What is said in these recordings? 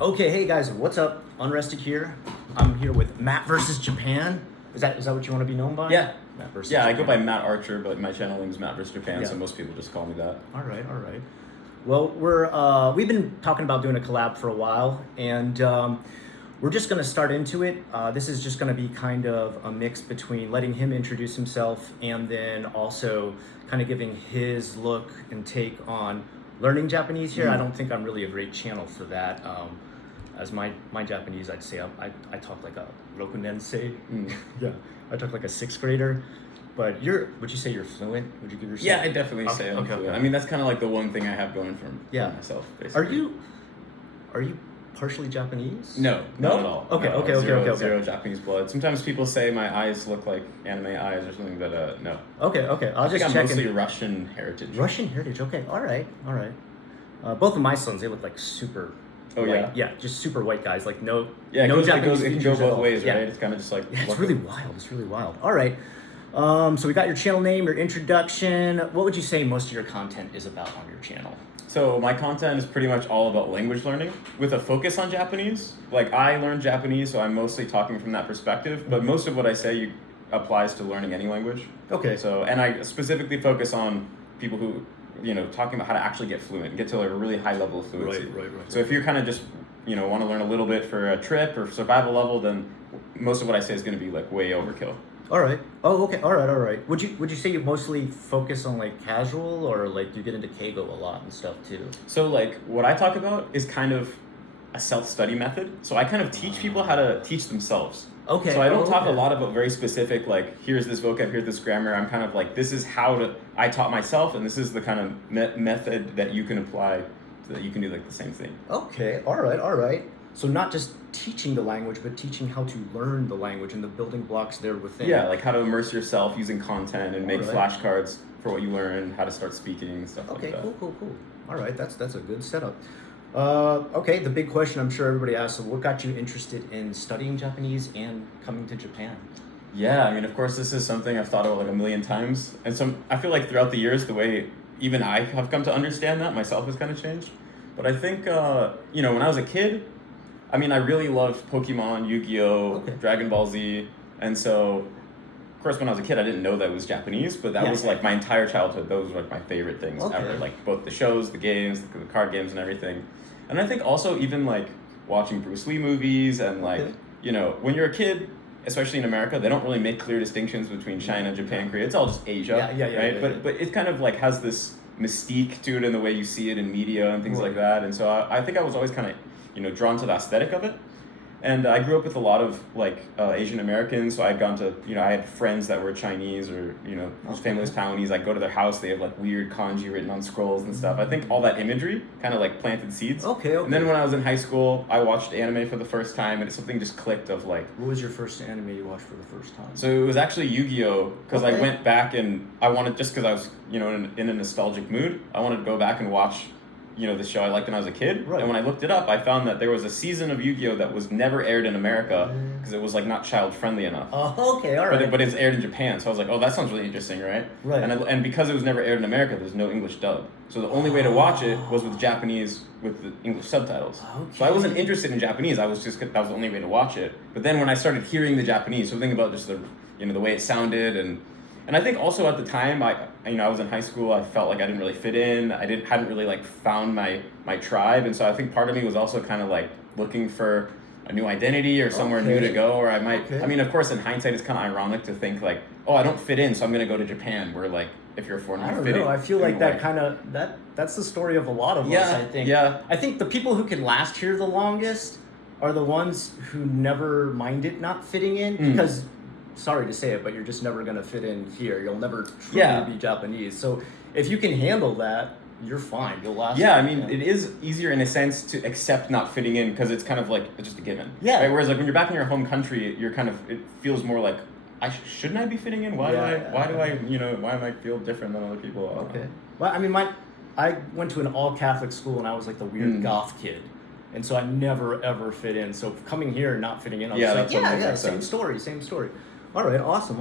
Okay, hey guys, what's up? Unrested here. I'm here with Matt versus Japan. Is that what you want to be known by? Yeah. Matt versus Yeah, I Japan. go by Matt Archer, but my channel name is Matt vs. Japan, Yeah. so most people just call me that. All right, all right. Well, we've been talking about doing a collab for a while, and we're just gonna start into it. This is just gonna be kind of a mix between letting him introduce himself and then also kind of giving his look and take on learning Japanese here. I don't think I'm really a great channel for that. As my Japanese, I'd say I talk like a rokunensei. Yeah, I talk like a sixth grader. But would you say you're fluent? Would you give yourself? Yeah, I definitely say I'm okay, fluent. okay. I mean, that's kind of like the one thing I have going for Yeah. myself, basically. Are you partially Japanese? No, No? not at all. Okay, No, okay, okay, zero, okay, okay. Zero Japanese blood. Sometimes people say my eyes look like anime eyes or something, but no. Okay. I'll I think just I'm check. mostly Russian heritage. Russian heritage. Okay. All right. Both of my sons, they look like super. Oh, white. yeah? Yeah, just super white guys. Like no. Yeah, no it Japanese can go features at both all. ways, right? Yeah. It's kind of just like... Yeah, it's really wild. All right. So we got your channel name, your introduction. What would you say most of your content is about on your channel? So my content is pretty much all about language learning with a focus on Japanese. Like I learned Japanese, so I'm mostly talking from that perspective, but most of what I say applies to learning any language. Okay. So, and I specifically focus on people who, talking about how to actually get fluent, get to like a really high level of fluency. Right. So if you're kind of just, want to learn a little bit for a trip or survival level, then most of what I say is going to be like way overkill. All right. Oh, okay. All right. Would you say you mostly focus on like casual or like you get into Keigo a lot and stuff too? So like what I talk about is kind of a self-study method. So I kind of teach people how to teach themselves. Okay. So I don't talk okay. a lot about very specific, like, here's this vocab, here's this grammar. I'm kind of like, this is I taught myself, and this is the kind of method that you can apply so that you can do like the same thing. Okay. All right. So not just teaching the language, but teaching how to learn the language and the building blocks there within. Yeah, like how to immerse yourself using content and make Alright. flashcards for what you learn, how to start speaking, stuff Okay. like that. Cool. All right. That's a good setup. Okay. The big question I'm sure everybody asks: so what got you interested in studying Japanese and coming to Japan? Yeah, I mean, of course, this is something I've thought about like a million times. And so I feel like throughout the years, the way even I have come to understand that myself has kind of changed. But I think, when I was a kid, I mean, I really loved Pokemon, Yu-Gi-Oh!, Okay. Dragon Ball Z. And so, of course, when I was a kid, I didn't know that was Japanese, but that Yeah. was like my entire childhood. Those were like my favorite things Okay. ever. Like both the shows, the games, the card games and everything. And I think also even like watching Bruce Lee movies and like, Okay. when you're a kid, especially in America, they don't really make clear distinctions between China, Japan, Korea. It's all just Asia, Yeah, right? yeah. But it kind of like has this mystique to it in the way you see it in media and things Right. like that. And so I think I was always kind of, drawn to the aesthetic of it. And I grew up with a lot of like Asian Americans, so I'd gone to, I had friends that were Chinese or, whose family was Taiwanese. I'd go to their house, they have like weird kanji written on scrolls and stuff. I think all that imagery kind of like planted seeds. Okay. And then when I was in high school, I watched anime for the first time and something just clicked of like, What was your first anime you watched for the first time? so it was actually Yu-Gi-Oh! Because I Okay. went back and I wanted, just because I was, in a nostalgic mood, I wanted to go back and watch, the show I liked when I was a kid. Right. And when I looked it up, I found that there was a season of Yu-Gi-Oh! That was never aired in America because it was like not child-friendly enough. Oh, okay. All right. But it's aired in Japan, so I was like, oh, that sounds really interesting, right? Right. And because it was never aired in America, there's no English dub. So the only way to watch it was with Japanese, with the English subtitles. Okay. So I wasn't interested in Japanese, that was the only way to watch it. But then when I started hearing the Japanese, something about just the way it sounded, and I think also at the time, I was in high school, I felt like I didn't really fit in, hadn't really like found my tribe, and so I think part of me was also kind of like looking for a new identity or somewhere new to go, or I might, Okay. I mean, of course, in hindsight, it's kind of ironic to think like, oh, I don't fit in, so I'm going to go to Japan, where like, if you're a foreigner, I you don't fit know. in. I feel like in, that kind of that's the story of a lot of us. Yeah, I think. yeah. I think the people who can last here the longest are the ones who never minded not fitting in because. Sorry to say it, but you're just never gonna fit in here. You'll never truly Yeah. be Japanese. So if you can handle that, you're fine. You'll last. Yeah, I mean, it is easier in a sense to accept not fitting in because it's kind of like it's just a given. Yeah. Right? Whereas like when you're back in your home country, it feels more like shouldn't I be fitting in? Why am I feel different than other people? Okay. Well, I mean, I went to an all Catholic school and I was like the weird goth kid. And so I never ever fit in. So coming here and not fitting in, I was Yeah, like, that totally makes same sense. same story. All right, awesome.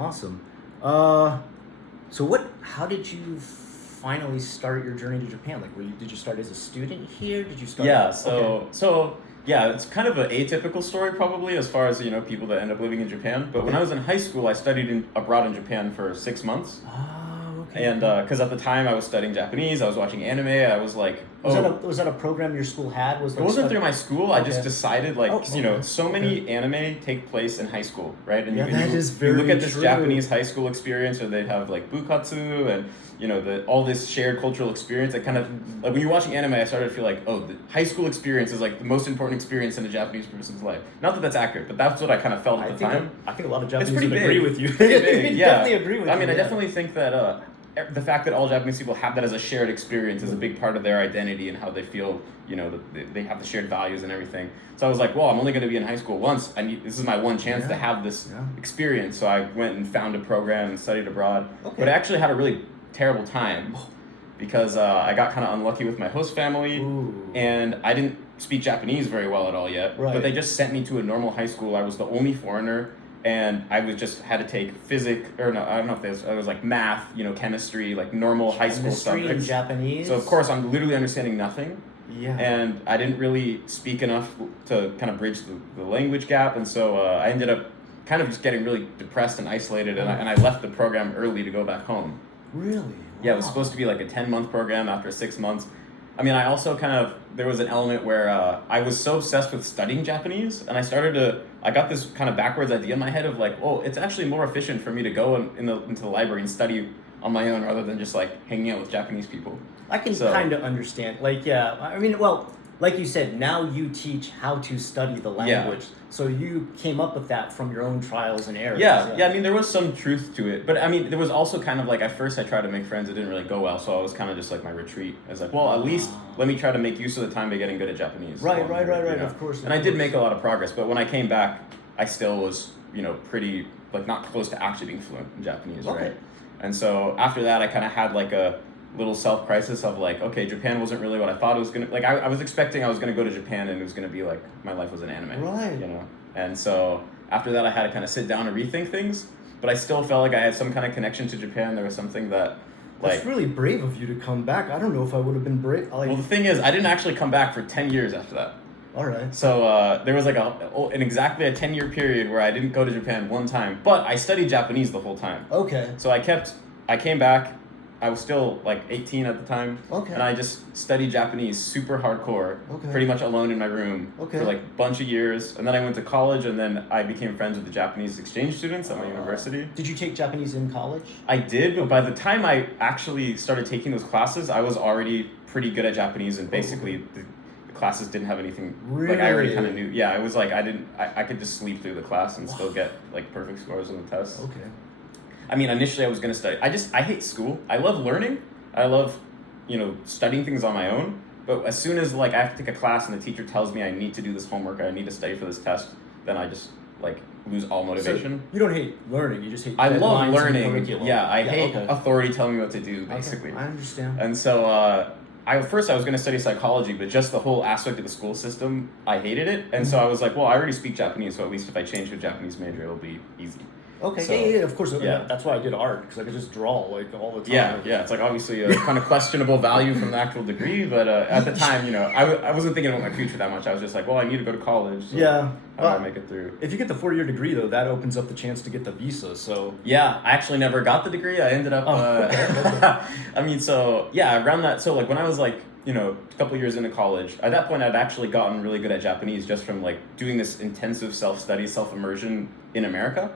So how did you finally start your journey to Japan? Like, did you start as a student here? Did you start? Yeah, Okay. so Yeah, it's kind of an atypical story probably as far as, people that end up living in Japan. But when I was in high school, I studied abroad in Japan for 6 months. Oh, okay. And because at the time I was studying Japanese, I was watching anime, I was like, Was that a program your school had? It wasn't through my school. I just decided, like, Oh, 'cause, so many anime take place in high school, right? And Yeah, that is you very look at this true. Japanese high school experience, or they have like bukatsu and all this shared cultural experience. That kind of like when you're watching anime, I started to feel like, oh, the high school experience is like the most important experience in a Japanese person's life. Not that that's accurate, but that's what I kind of felt at the time. I think a lot of It's Japanese pretty would big. agree with you. Pretty big, They yeah. definitely agree with you. I mean, I yeah. definitely think that the fact that all Japanese people have that as a shared experience is a big part of their identity and how they feel. That they have the shared values and everything. So I was like, well, I'm only going to be in high school once. This is my one chance to have this experience. So I went and found a program and studied abroad. Okay. But I actually had a really terrible time because I got kind of unlucky with my host family. Ooh. And I didn't speak Japanese very well at all yet. Right. But they just sent me to a normal high school. I was the only foreigner. And I had to take physics, or no, I don't know if it was like math, chemistry, like normal high school Chemistry in subjects. Japanese. So of course I'm literally understanding nothing. Yeah. And I didn't really speak enough to kind of bridge the language gap, and so I ended up kind of just getting really depressed and isolated, and I left the program early to go back home. Really? Yeah, it was supposed to be like a 10-month program after 6 months. I mean, I also there was an element where I was so obsessed with studying Japanese, and I got this kind of backwards idea in my head of like, oh, it's actually more efficient for me to go into the library and study on my own rather than just like hanging out with Japanese people. I can kind of understand. Like, yeah, I mean, well, like you said, now you teach how to study the language. Yeah. So you came up with that from your own trials and errors. Yeah, I mean, there was some truth to it. But I mean, there was also kind of like, at first I tried to make friends, it didn't really go well. So I was kind of just like my retreat. I was like, well, at least let me try to make use of the time by getting good at Japanese. Right, of course. And I did make a lot of progress. But when I came back, I still was, pretty, like, not close to actually being fluent in Japanese, Okay. right? And so after that, I kind of had like a little self-crisis of like, okay, Japan wasn't really what I thought it was going to, like, I was expecting I was going to go to Japan and it was going to be like, my life was an anime. Right. And so after that, I had to kind of sit down and rethink things, but I still felt like I had some kind of connection to Japan. There was something that, like... It's really brave of you to come back. I don't know if I would have been brave. Well, the thing is, I didn't actually come back for 10 years after that. All right. So there was like an exactly a 10-year period where I didn't go to Japan one time, but I studied Japanese the whole time. Okay. So I came back, I was still like 18 at the time, Okay. and I just studied Japanese super hardcore, Okay. pretty much alone in my room Okay. for like a bunch of years. And then I went to college, and then I became friends with the Japanese exchange students at my university. Did you take Japanese in college? I did, but by the time I actually started taking those classes, I was already pretty good at Japanese, and basically the classes didn't have anything. Like, I already kind of knew. Yeah, it was like I could just sleep through the class and still get like perfect scores on the tests. Okay. I mean, initially I was going to study. I hate school. I love learning. I love, studying things on my own. But as soon as like I have to take a class and the teacher tells me I need to do this homework, I need to study for this test, then I just like lose all motivation. So you don't hate learning. You just hate. I love deadlines and learning. curriculum. Yeah, I hate okay. authority telling me what to do, basically. Okay, I understand. And so at first I was going to study psychology, but just the whole aspect of the school system, I hated it. And so I was like, well, I already speak Japanese, so at least if I change to a Japanese major, it'll be easy. Okay, So, yeah, of course. yeah. That's why I did art, because I could just draw like all the time. Yeah, it's like obviously a kind of questionable value from the actual degree, but at the time, I wasn't thinking about my future that much. I was just like, well, I need to go to college. So Yeah. how do I make it through? If you get the 4-year degree, though, that opens up the chance to get the visa, so... Yeah, I actually never got the degree. I ended up... okay. I mean, so, yeah, around that... So, like, when I was, like, a couple years into college, at that point, I'd actually gotten really good at Japanese just from, like, doing this intensive self-study, self-immersion in America.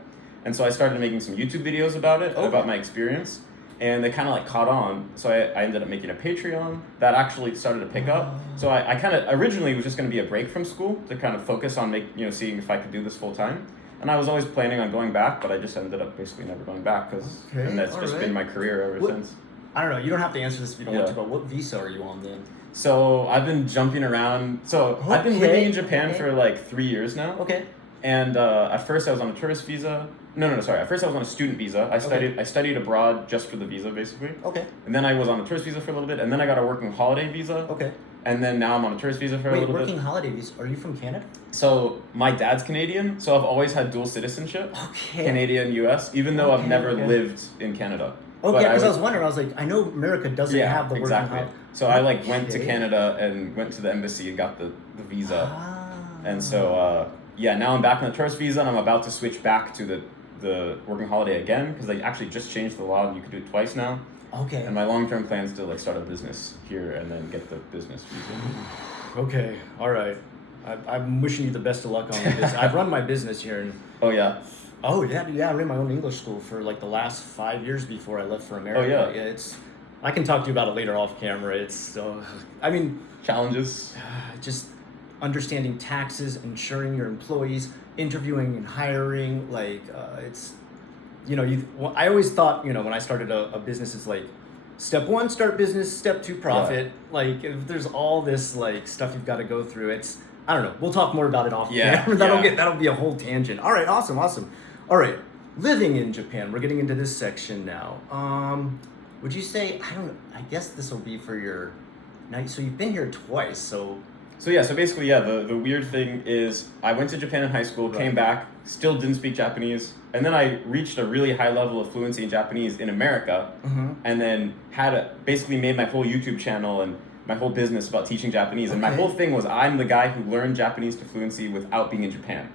And so I started making some YouTube videos about it, about my experience, and they kind of like caught on. So I ended up making a Patreon that actually started to pick up. So I kind of originally was just going to be a break from school to kind of focus on seeing if I could do this full time. And I was always planning on going back, but I just ended up basically never going back and that's just been my career ever since. I don't know. You don't have to answer this if you don't want to, but what visa are you on then? So I've been jumping around. So I've been living in Japan for like 3 years now. Okay. And at first I was on a tourist visa. No, sorry. At first I was on a student visa. I studied abroad just for the visa, basically. Okay. And then I was on a tourist visa for a little bit, and then I got a working holiday visa. Okay. And then now I'm on a tourist visa for a little bit. Working holiday visa. Are you from Canada? So my dad's Canadian, so I've always had dual citizenship. Okay. Canadian, U.S., even though I've never lived in Canada. Okay, because I was wondering, I was like, I know America doesn't have the working exactly. holiday. So I went to Canada and went to the embassy and got the visa. And so now I'm back on the tourist visa, and I'm about to switch back to the working holiday again because they actually just changed the law and you can do it twice now. Okay. And my long-term plan is to like start a business here and then get the business visa. Okay. All right. I'm wishing you the best of luck on this. I've run my business here, and Oh yeah. oh yeah, I ran my own English school for like the last 5 years before I left for America. Oh, yeah. It's. I can talk to you about it later off camera. It's I mean, Challenges. just understanding taxes, insuring your employees, interviewing and hiring. Like it's, I always thought, when I started a business, it's like step 1, start business, step 2, profit. Yeah. Like if there's all this like stuff you've got to go through. It's, I don't know. We'll talk more about it off camera. That'll be a whole tangent. All right, awesome. All right, living in Japan. We're getting into this section now. Would you say, I guess this will be for your night. So you've been here twice. So basically, the weird thing is I went to Japan in high school, came back, still didn't speak Japanese, and then I reached a really high level of fluency in Japanese in America, and then basically made my whole YouTube channel and my whole business about teaching Japanese. And my whole thing was I'm the guy who learned Japanese to fluency without being in Japan.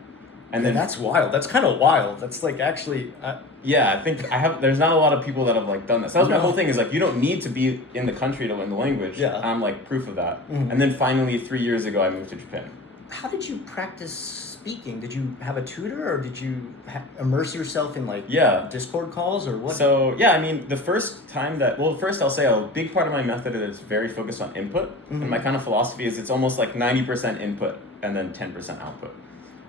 And then that's wild. That's kind of wild. That's like actually. I think there's not a lot of people that have like done this. That was my whole thing is like you don't need to be in the country to learn the language. Yeah. I'm like proof of that. And then finally 3 years ago I moved to Japan. How did you practice speaking? Did you have a tutor or did you immerse yourself in like Discord calls or what? So the first time first I'll say a big part of my method is very focused on input. And my kind of philosophy is it's almost like 90% input and then 10% output.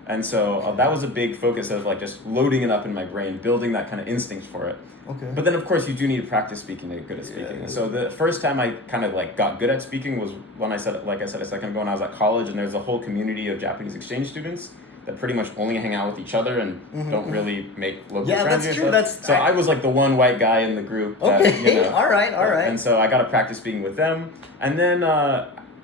And so that was a big focus of like just loading it up in my brain, building that kind of instinct for it. Okay. But then of course you do need to practice speaking to get good at speaking. And so the first time I kind of like got good at speaking was when I said a second ago when I was at college, and there's a whole community of Japanese exchange students that pretty much only hang out with each other and don't really make local friends. That's true. I was like the one white guy in the group. Okay. All right. And so I got to practice speaking with them. And then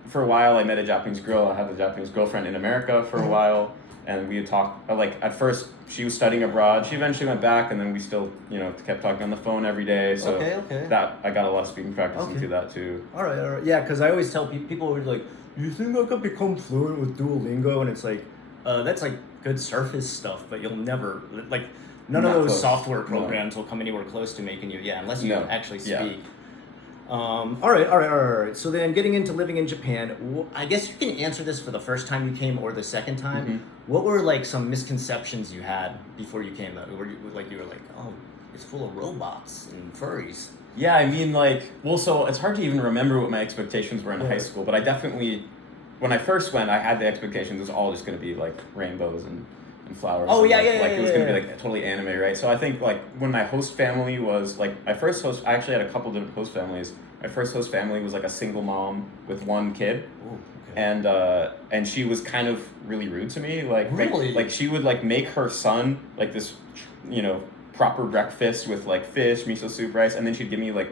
for a while I met a Japanese girl. I had a Japanese girlfriend in America for a while. And we would talk, like, at first, she was studying abroad. She eventually went back, and then we still, kept talking on the phone every day. So that, I got a lot of speaking practice into that, too. All right. Yeah, because I always tell people always like, you think I could become fluent with Duolingo? And it's like, that's, like, good surface stuff, but you'll never, like, none of those software programs will come anywhere close to making you, unless you actually speak. Yeah. All right. So then getting into living in Japan, I guess you can answer this for the first time you came or the second time. What were like some misconceptions you had before you came? You were like, oh, it's full of robots and furries. Yeah, so it's hard to even remember what my expectations were in high school, but I definitely, when I first went, I had the expectations it was all just going to be like rainbows and flowers. Oh, yeah. It was going to be like totally anime, right? So I think like when my host family was like, I actually had a couple different host families. My first host family was like a single mom with one kid. Ooh, okay. And she was kind of really rude to me. Like, really? like she would like make her son like this, proper breakfast with like fish, miso soup, rice, and then she'd give me like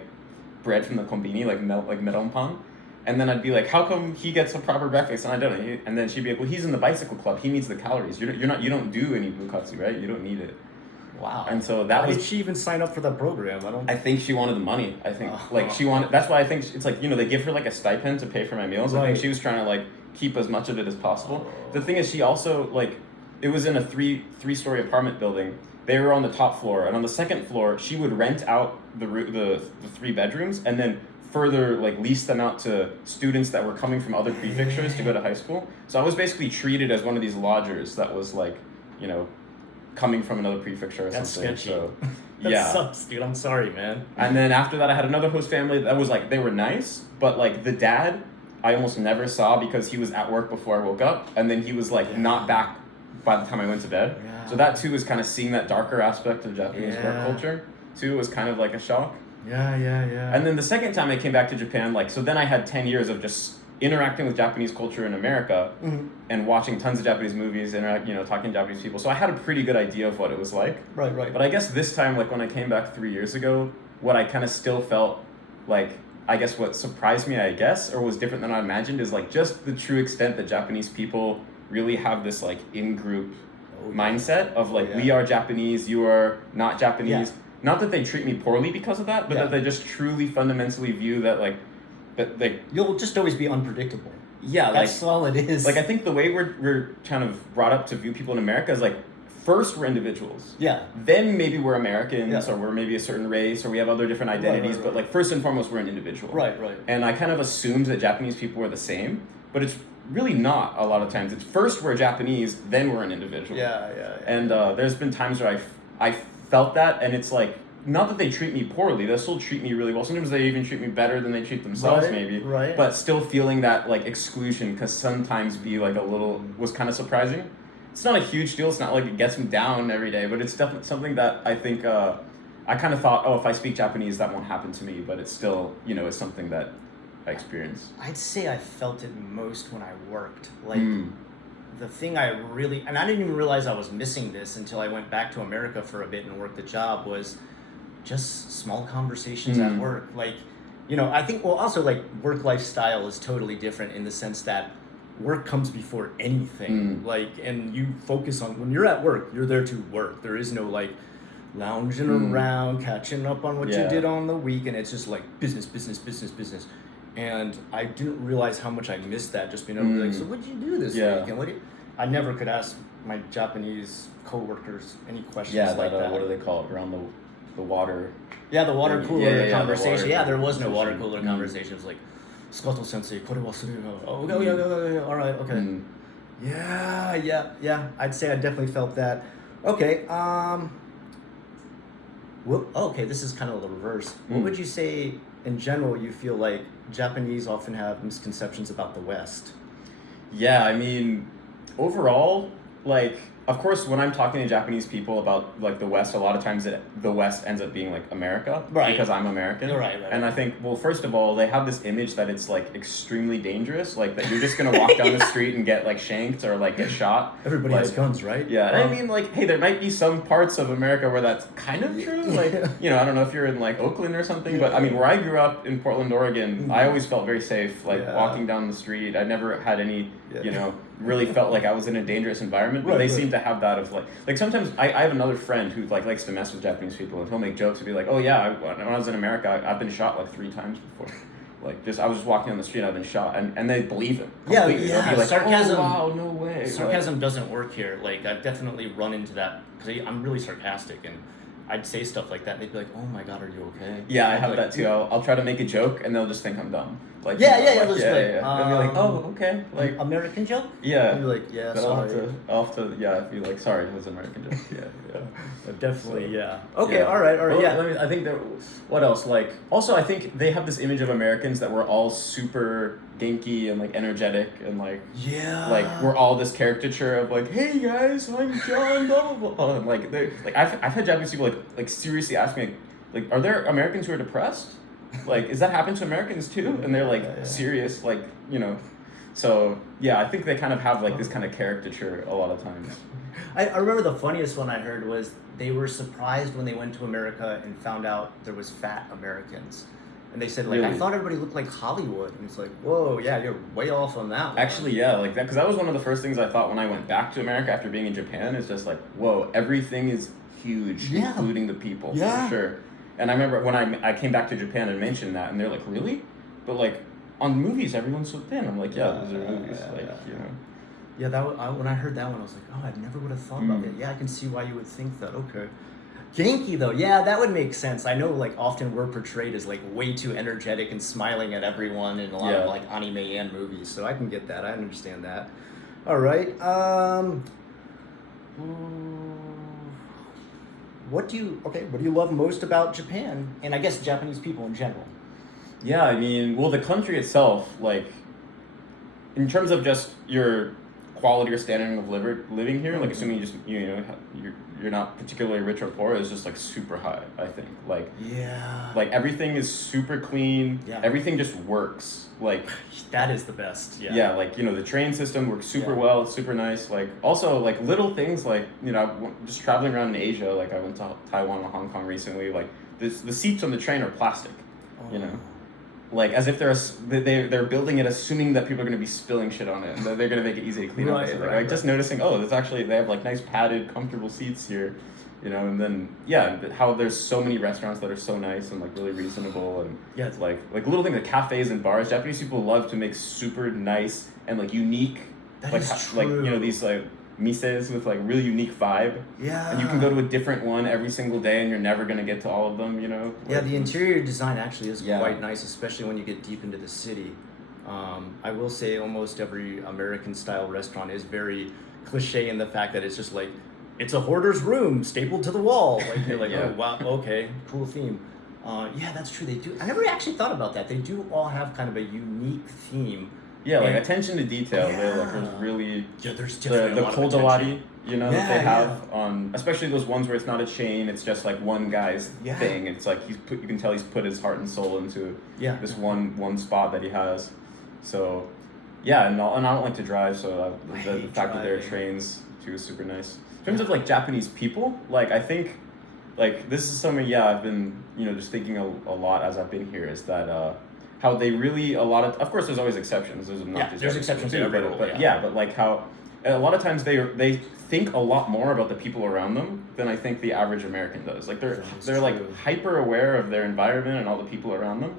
bread from the kombini, like meronpan. And then I'd be like, how come he gets a proper breakfast and I don't? And then she'd be like, well, he's in the bicycle club. He needs the calories. You don't do any bukkatsu, right? You don't need it. Wow. And so Why did she even sign up for that program? I think she wanted the money. I think she wanted. That's why I think it's like they give her like a stipend to pay for my meals. Right. I think she was trying to like keep as much of it as possible. The thing is, she also like it was in a three-story apartment building. They were on the top floor, and on the second floor, she would rent out the 3 bedrooms and then further like lease them out to students that were coming from other prefectures to go to high school. So I was basically treated as one of these lodgers that was like, coming from another prefecture or That's something. sketchy. So That sucks, dude. I'm sorry, man. And then after that I had another host family that was like, they were nice, but like the dad I almost never saw because he was at work before I woke up, and then he was like not back by the time I went to bed. Yeah. So that too was kind of seeing that darker aspect of Japanese work culture too was kind of like a shock. Yeah. And then the second time I came back to Japan, so then I had 10 years of just interacting with Japanese culture in America and watching tons of Japanese movies and talking to Japanese people. So I had a pretty good idea of what it was like. Right. But I guess this time, like when I came back 3 years ago, what I kind of still felt like, I guess what surprised me, or was different than I imagined, is like just the true extent that Japanese people really have this like in-group mindset of like, we are Japanese, you are not Japanese. Yeah. Not that they treat me poorly because of that, but that they just truly fundamentally view that like, that they... You'll just always be unpredictable. Yeah, That's all it is. Like I think the way we're kind of brought up to view people in America is like first we're individuals. Yeah. Then maybe we're Americans Yeah. or we're maybe a certain race or we have other different identities, right. but like first and foremost we're an individual. Right. And I kind of assumed that Japanese people were the same, but it's really not a lot of times. It's first we're Japanese, then we're an individual. Yeah. And there's been times where I felt that, and it's like, not that they treat me poorly, they still treat me really well. Sometimes they even treat me better than they treat themselves, maybe. Right. But still feeling that like exclusion could sometimes be like a little, was kind of surprising. It's not a huge deal, it's not like it gets me down every day, but it's definitely something that I think, I kind of thought, oh, if I speak Japanese, that won't happen to me, but it's still, it's something that I experience. I'd say I felt it most when I worked. Like, the thing I really, and I didn't even realize I was missing this until I went back to America for a bit and worked a job, was just small conversations at work. Like, I think, well, also like work lifestyle is totally different in the sense that work comes before anything. Like, and you focus on, when you're at work, you're there to work. There is no like lounging around, catching up on what you did on the week, and it's just like business. And I didn't realize how much I missed that, just being able to be like, so what'd you do this week? And I never could ask my Japanese coworkers any questions like that. What do they call it? Around the water. Yeah, the water cooler conversation. The water there was no water cooler conversation. It was like, Scotto sensei, kore wa suru yo. Oh, yeah, all right, okay. Yeah. I'd say I definitely felt that. Okay, okay, this is kind of the reverse. What would you say, in general, you feel like Japanese often have misconceptions about the West? Yeah, I mean, overall, like, of course, when I'm talking to Japanese people about, like, the West, a lot of times the West ends up being, like, America. Right. Because I'm American. Right. And I think, well, first of all, they have this image that it's, like, extremely dangerous. Like, that you're just going to walk down the street and get, like, shanked or, like, get shot. Everybody has guns, right? Yeah. And I mean, like, hey, there might be some parts of America where that's kind of true. Like, I don't know if you're in, like, Oakland or something. But, I mean, where I grew up in Portland, Oregon, I always felt very safe, like, walking down the street. I never had any, really felt like I was in a dangerous environment. But they seem to have that of, like sometimes I have another friend who like likes to mess with Japanese people, and he'll make jokes and be like, oh yeah, when I was in America, I've been shot like 3 times before. Like, I was just walking on the street, I've been shot, and they believe it completely. Yeah. They'll be like, Sarcasm, oh wow, no way. Sarcasm doesn't work here. Like, I've definitely run into that, because I'm really sarcastic, and I'd say stuff like that, and they'd be like, oh my god, are you okay? Yeah, I have that too. I'll try to make a joke, and they'll just think I'm dumb. Like, they'll they'll be like, oh, okay. Like, American joke? Yeah. I'd be like, yeah, but sorry. I'll have to, be like, sorry, it was an American joke. Yeah. Definitely, So, yeah. Okay, all right, well, yeah. I think that, what else? Like, also, I think they have this image of Americans that we're all super Genki and, like, energetic and, like, like, we're all this caricature of, like, hey, guys, I'm John, blah, blah, blah. And, like, I've had Japanese people, like, seriously ask me, like, are there Americans who are depressed? Like, is that happen to Americans too? And they're like serious, like, so yeah, I think they kind of have like this kind of caricature a lot of times. I remember the funniest one I heard was they were surprised when they went to America and found out there was fat Americans. And they said, like, Really? I thought everybody looked like Hollywood. And it's like, whoa, yeah, you're way off on that one. Actually, yeah, like that, because that was one of the first things I thought when I went back to America after being in Japan. Is just like, whoa, everything is huge, including the people, for sure. And I remember when I came back to Japan and mentioned that, and they're like, really? But like, on movies, everyone's so thin. I'm like, yeah, those are movies, Yeah, when I heard that one, I was like, oh, I never would have thought about it. Yeah, I can see why you would think that. Okay. Genki, though, yeah, that would make sense. I know, like, often we're portrayed as, like, way too energetic and smiling at everyone in a lot of, like, anime and movies, so I can get that. I understand that. All right. What do you love most about Japan, and I guess Japanese people in general? Yeah, I mean, well, the country itself, like, in terms of just your quality or standard of living here, like, assuming you're not particularly rich or poor, is just like super high, I think. Like, like everything is super clean. Everything just works. Like, that is the best. Like, the train system works super well. It's super nice. Like, also, like, little things, like, just traveling around in Asia, like, I went to Taiwan and Hong Kong recently, like, the seats on the train are plastic, like, as if they're building it assuming that people are going to be spilling shit on it, and that they're going to make it easy to clean up. Like, just noticing, there's actually, they have, like, nice padded, comfortable seats here. And then how there's so many restaurants that are so nice and like really reasonable, and Yeah. it's like little things like cafes and bars. Japanese people love to make super nice and like unique, That like is like true. these like mises with like really unique vibe. Yeah. And you can go to a different one every single day, and you're never gonna get to all of them. Yeah, the interior design actually is Yeah. quite nice, especially when you get deep into the city. I will say almost every American style restaurant is very cliche in the fact that it's just like, it's a hoarder's room stapled to the wall. Like you're like, Yeah. oh wow, okay, cool theme. Yeah, that's true. They do. I never actually thought about that. They do all have kind of a unique theme. Yeah, like And- attention to detail. They're like Yeah. there's really Yeah, there's definitely the a lot of koldawari, attention. that Yeah, they have on, especially those ones where it's not a chain, it's just like one guy's Yeah. thing. It's like you can tell he's put his heart and soul into Yeah. this one spot that he has. So, yeah, and I don't like to drive, so I the hate fact that there are driving. trains too is super nice. In terms of like Japanese people, like I think, like this is something I've been just thinking a lot as I've been here, is that how they really of course there's always exceptions. There's not Yeah, just there's Japanese exceptions people to every too, rule, but yeah. but like how a lot of times they think a lot more about the people around them than I think the average American does. Like That is they're true. like hyper aware of their environment and all the people around them,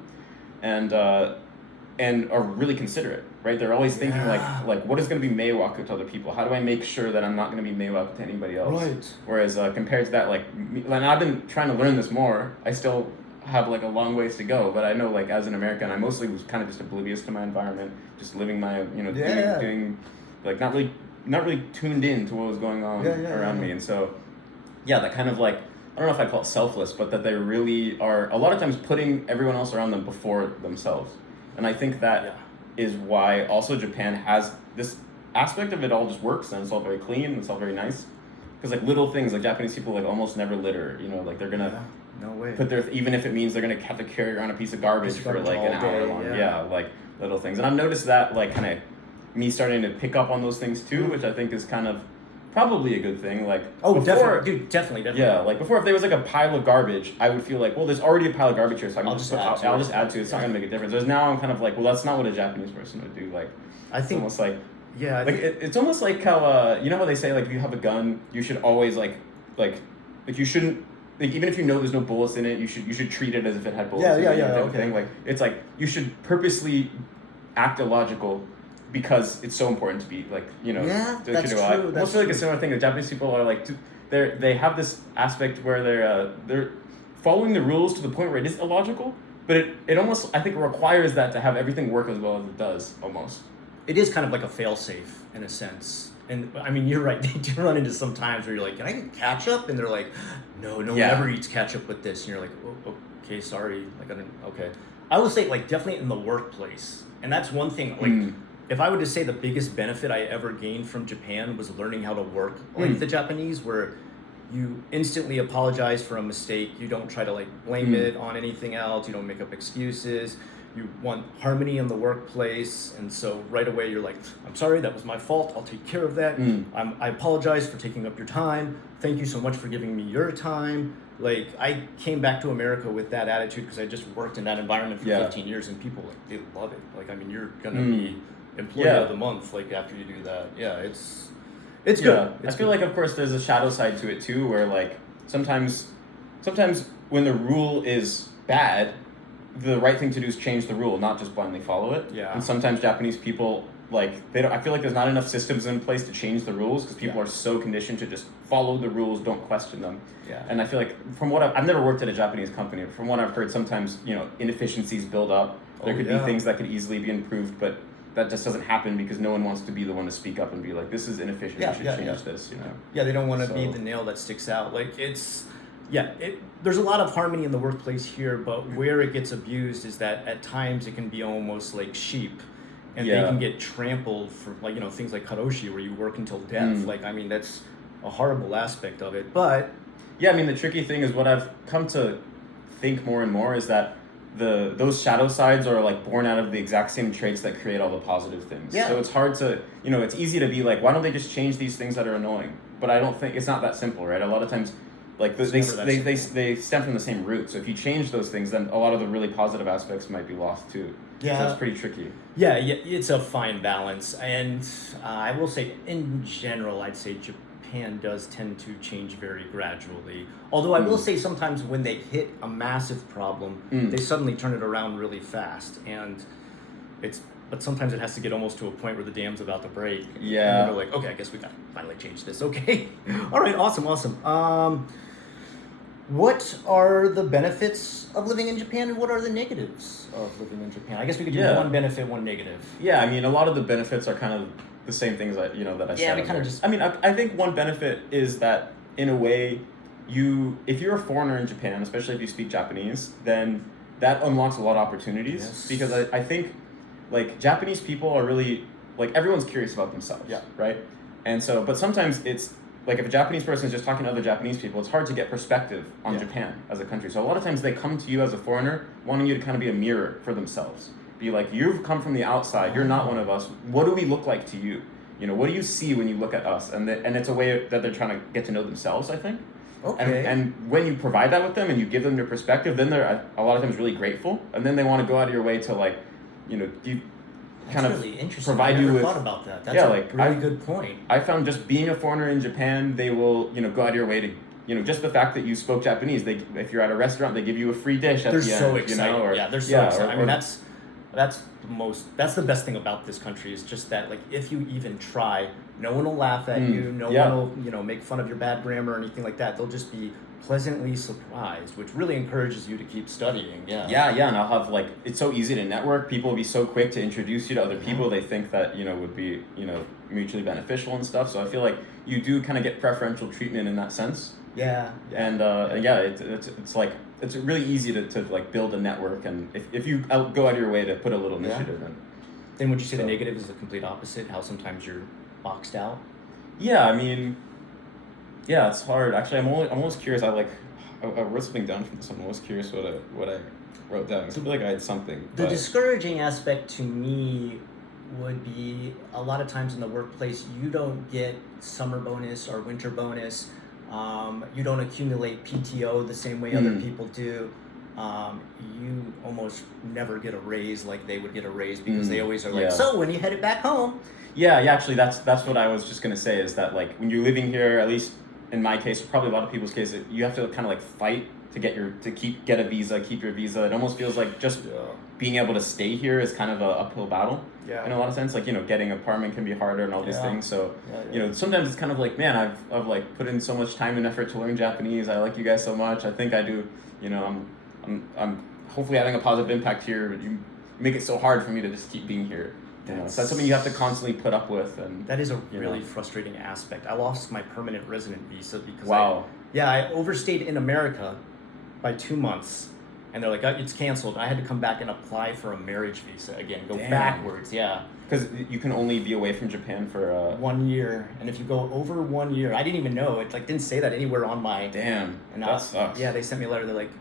and are really considerate, right? They're always thinking Yeah. like what is going to be meiwaku to other people? How do I make sure that I'm not going to be meiwaku to anybody else? Right. Whereas compared to that, and I've been trying to learn this more. I still have like a long ways to go, but I know like as an American, I mostly was kind of just oblivious to my environment, just living my Yeah. doing like not really tuned in to what was going on around me, and so that kind of like, I don't know if I call it selfless, but that they really are a lot of times putting everyone else around them before themselves. And I think that is why also Japan has this aspect of it all just works, and it's all very clean and it's all very nice. Because like little things, like Japanese people like almost never litter, like they're gonna No way. put their, even if it means they're gonna have to carry around a piece of garbage for like an all hour day, long. yeah. Like little things. And I've noticed that like kind of me starting to pick up on those things too, which I think is kind of probably a good thing. Like definitely, dude, definitely. yeah, like before, if there was like a pile of garbage, I would feel like, well, there's already a pile of garbage here, so I'll just add to I'll it. just add to it. It's not gonna make a difference. Whereas now I'm kind of like, well, that's not what a Japanese person would do. Like, I it's think, almost like, yeah, I like think, it's almost like how how they say like if you have a gun, you should always like you shouldn't. Like, even if you know there's no bullets in it, you should treat it as if it had bullets. in it, type of okay. thing. Like it's like you should purposely act illogical because it's so important to be like Yeah, to that's do true, I almost that's feel like a true. similar thing. The Japanese people are like they have this aspect where they're following the rules to the point where it is illogical, but it almost, I think, requires that to have everything work as well as it does almost. it is kind of like a fail-safe in a sense. And I mean, you're right. They do run into some times where you're like, "Can I get ketchup?" And they're like, "No one Yeah. ever eats ketchup with this." And you're like, oh, "Okay, sorry." Like, I don't. Okay, I would say like definitely in the workplace, and that's one thing. Like, if I were to say the biggest benefit I ever gained from Japan was learning how to work like the Japanese, where you instantly apologize for a mistake. You don't try to like blame it on anything else. You don't make up excuses. You want harmony in the workplace, and so right away you're like, "I'm sorry, that was my fault. I'll take care of that. I apologize for taking up your time. Thank you so much for giving me your time." Like, I came back to America with that attitude because I just worked in that environment for 15 years, and people like they love it. Like, I mean, you're gonna be employee of the month like after you do that. Yeah, it's good. I feel like, of course, there's a shadow side to it too, where like sometimes when the rule is bad, the right thing to do is change the rule, not just blindly follow it. Yeah. And sometimes Japanese people like they don't. I feel like there's not enough systems in place to change the rules because people are so conditioned to just follow the rules, don't question them. Yeah. And I feel like from what I've never worked at a Japanese company, but from what I've heard, sometimes inefficiencies build up. There could be things that could easily be improved, but that just doesn't happen because no one wants to be the one to speak up and be like, "This is inefficient. We should change this." Yeah, they don't want to be So- the nail that sticks out. Like, it's there's a lot of harmony in the workplace here, but where it gets abused is that at times it can be almost like sheep, and they can get trampled for like things like karoshi where you work until death. Like, I mean, that's a horrible aspect of it. But Yeah, I mean, the tricky thing is what I've come to think more and more is that those shadow sides are like born out of the exact same traits that create all the positive things. Yeah. So it's hard to, it's easy to be like, why don't they just change these things that are annoying? But I don't think it's not that simple, right? A lot of times, like It's never that they stem from the same root. So if you change those things, then a lot of the really positive aspects might be lost too. Yeah. So it's pretty tricky. Yeah, it's a fine balance. And I will say, in general, I'd say Japan does tend to change very gradually. Although I will say sometimes when they hit a massive problem, they suddenly turn it around really fast. But sometimes it has to get almost to a point where the dam's about to break. Yeah. And they're like, okay, I guess we gotta finally change this. Okay. All right, awesome. What are the benefits of living in Japan and what are the negatives of living in Japan? I guess we could do one benefit, one negative. Yeah, I mean, a lot of the benefits are kind of the same things that I said. Yeah, we kind of just... I mean, I think one benefit is that, in a way, if you're a foreigner in Japan, especially if you speak Japanese, then that unlocks a lot of opportunities. Yes. Because I think, like, Japanese people are really, like, everyone's curious about themselves, right? And so, but sometimes it's, like, if a Japanese person is just talking to other Japanese people, it's hard to get perspective on Japan as a country. So a lot of times they come to you as a foreigner wanting you to kind of be a mirror for themselves. Be like, you've come from the outside, you're not one of us. What do we look like to you? What do you see when you look at us? And it's a way that they're trying to get to know themselves, I think. Okay. And when you provide that with them and you give them your perspective, then they're a lot of times really grateful. And then they want to go out of your way to, like, That's really interesting. provide I never you with, thought about that. That's a really good point. I found just being a foreigner in Japan, they will, go out of your way to, just the fact that you spoke Japanese. If you're at a restaurant, they give you a free dish at the end. They're so excited. They're so excited. I mean, that's the best thing about this country is just that, like, if you even try, no one will laugh at you. No one will, make fun of your bad grammar or anything like that. They'll just be pleasantly surprised, which really encourages you to keep studying. And I'll have, like, it's so easy to network. People will be so quick to introduce you to other people they think that would be mutually beneficial and stuff. So I feel like you do kind of get preferential treatment in that sense. It's like it's really easy to like build a network, and if you go out of your way to put a little initiative in. Then would you say the negative is the complete opposite? How sometimes you're boxed out? Yeah, I mean, it's hard. Actually, I'm almost curious. I wrote something down from this. I'm almost curious what I wrote down. I feel like I had something. The discouraging aspect to me would be a lot of times in the workplace you don't get summer bonus or winter bonus. You don't accumulate PTO the same way other people do. You almost never get a raise like they would get a raise because they always are like, so when you headed back home? Yeah, actually that's what I was just gonna say is that, like, when you're living here, at least in my case, probably a lot of people's case, you have to kind of like fight to get a visa, keep your visa. It almost feels like just being able to stay here is kind of a uphill battle. In a lot of sense, like, getting an apartment can be harder and all these things. So, sometimes it's kind of like, man, I've like put in so much time and effort to learn Japanese. I like you guys so much. I think I do. I'm hopefully having a positive impact here. But you make it so hard for me to just keep being here. So that's something you have to constantly put up with. And that is a really frustrating aspect. I lost my permanent resident visa because I overstayed in America by 2 months. And they're like, it's canceled. I had to come back and apply for a marriage visa again. Go backwards, Because you can only be away from Japan for 1 year. And if you go over 1 year, I didn't even know. It didn't say that anywhere on my... Damn, that sucks. Yeah, they sent me a letter. They're like,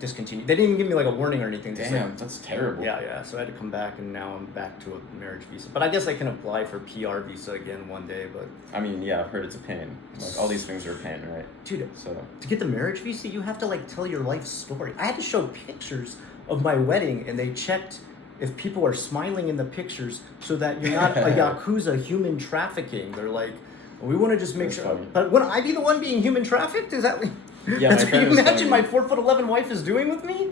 discontinue. They didn't even give me like a warning or anything. Damn, that's terrible. Yeah. So I had to come back and now I'm back to a marriage visa. But I guess I can apply for PR visa again one day, but... I mean, yeah, I've heard it's a pain. Like, all these things are a pain, right? Dude, to get the marriage visa, you have to like tell your life story. I had to show pictures of my wedding and they checked if people are smiling in the pictures so that you're not a Yakuza human trafficking. They're like, we want to just make sure... Funny. But would I be the one being human trafficked? Is that... Yeah, that's what you imagine my 4'11" wife is doing with me?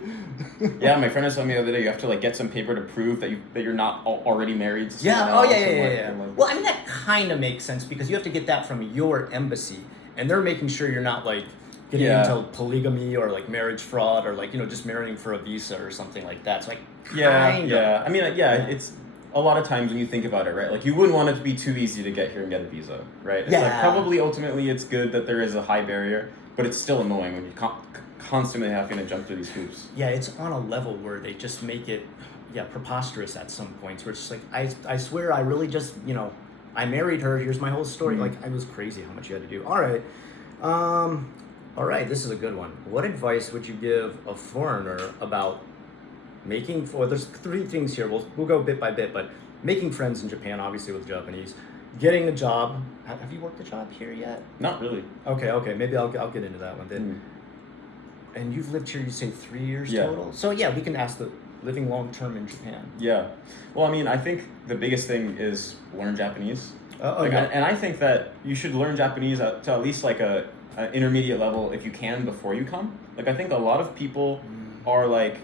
Yeah, my friend was telling me the other day you have to like get some paper to prove that you're not already married to someone else. Yeah. Well, I mean that kind of makes sense because you have to get that from your embassy, and they're making sure you're not like getting into polygamy or like marriage fraud or like just marrying for a visa or something like that. So like I mean it's a lot of times when you think about it, right? Like you wouldn't want it to be too easy to get here and get a visa, right? It's like probably ultimately it's good that there is a high barrier. But it's still annoying when you constantly having to jump through these hoops. Yeah, it's on a level where they just make it, preposterous at some points. Where it's just like, I swear I really just, I married her. Here's my whole story. Like, it was crazy how much you had to do. All right, this is a good one. What advice would you give a foreigner about there's 3 things here. We'll go bit by bit, but making friends in Japan, obviously with Japanese. Getting a job. Have you worked a job here yet? Not really. Okay. Maybe I'll get into that one then. And you've lived here, you say 3 years total? So we can ask living long term in Japan? Yeah. Well, I mean, I think the biggest thing is learn Japanese. Yeah. And I think that you should learn Japanese to at least like a intermediate level if you can before you come. Like I think a lot of people are like,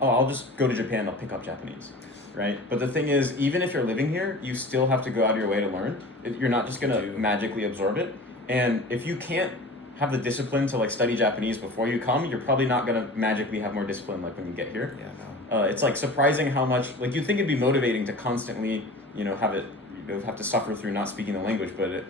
oh, I'll just go to Japan, I'll pick up Japanese, right? But the thing is, even if you're living here, you still have to go out of your way to learn. You're not just gonna magically absorb it. And if you can't have the discipline to like study Japanese before you come, you're probably not gonna magically have more discipline like when you get here. Yeah, It's like surprising how much like you'd think it'd be motivating to constantly, have to suffer through not speaking the language, but it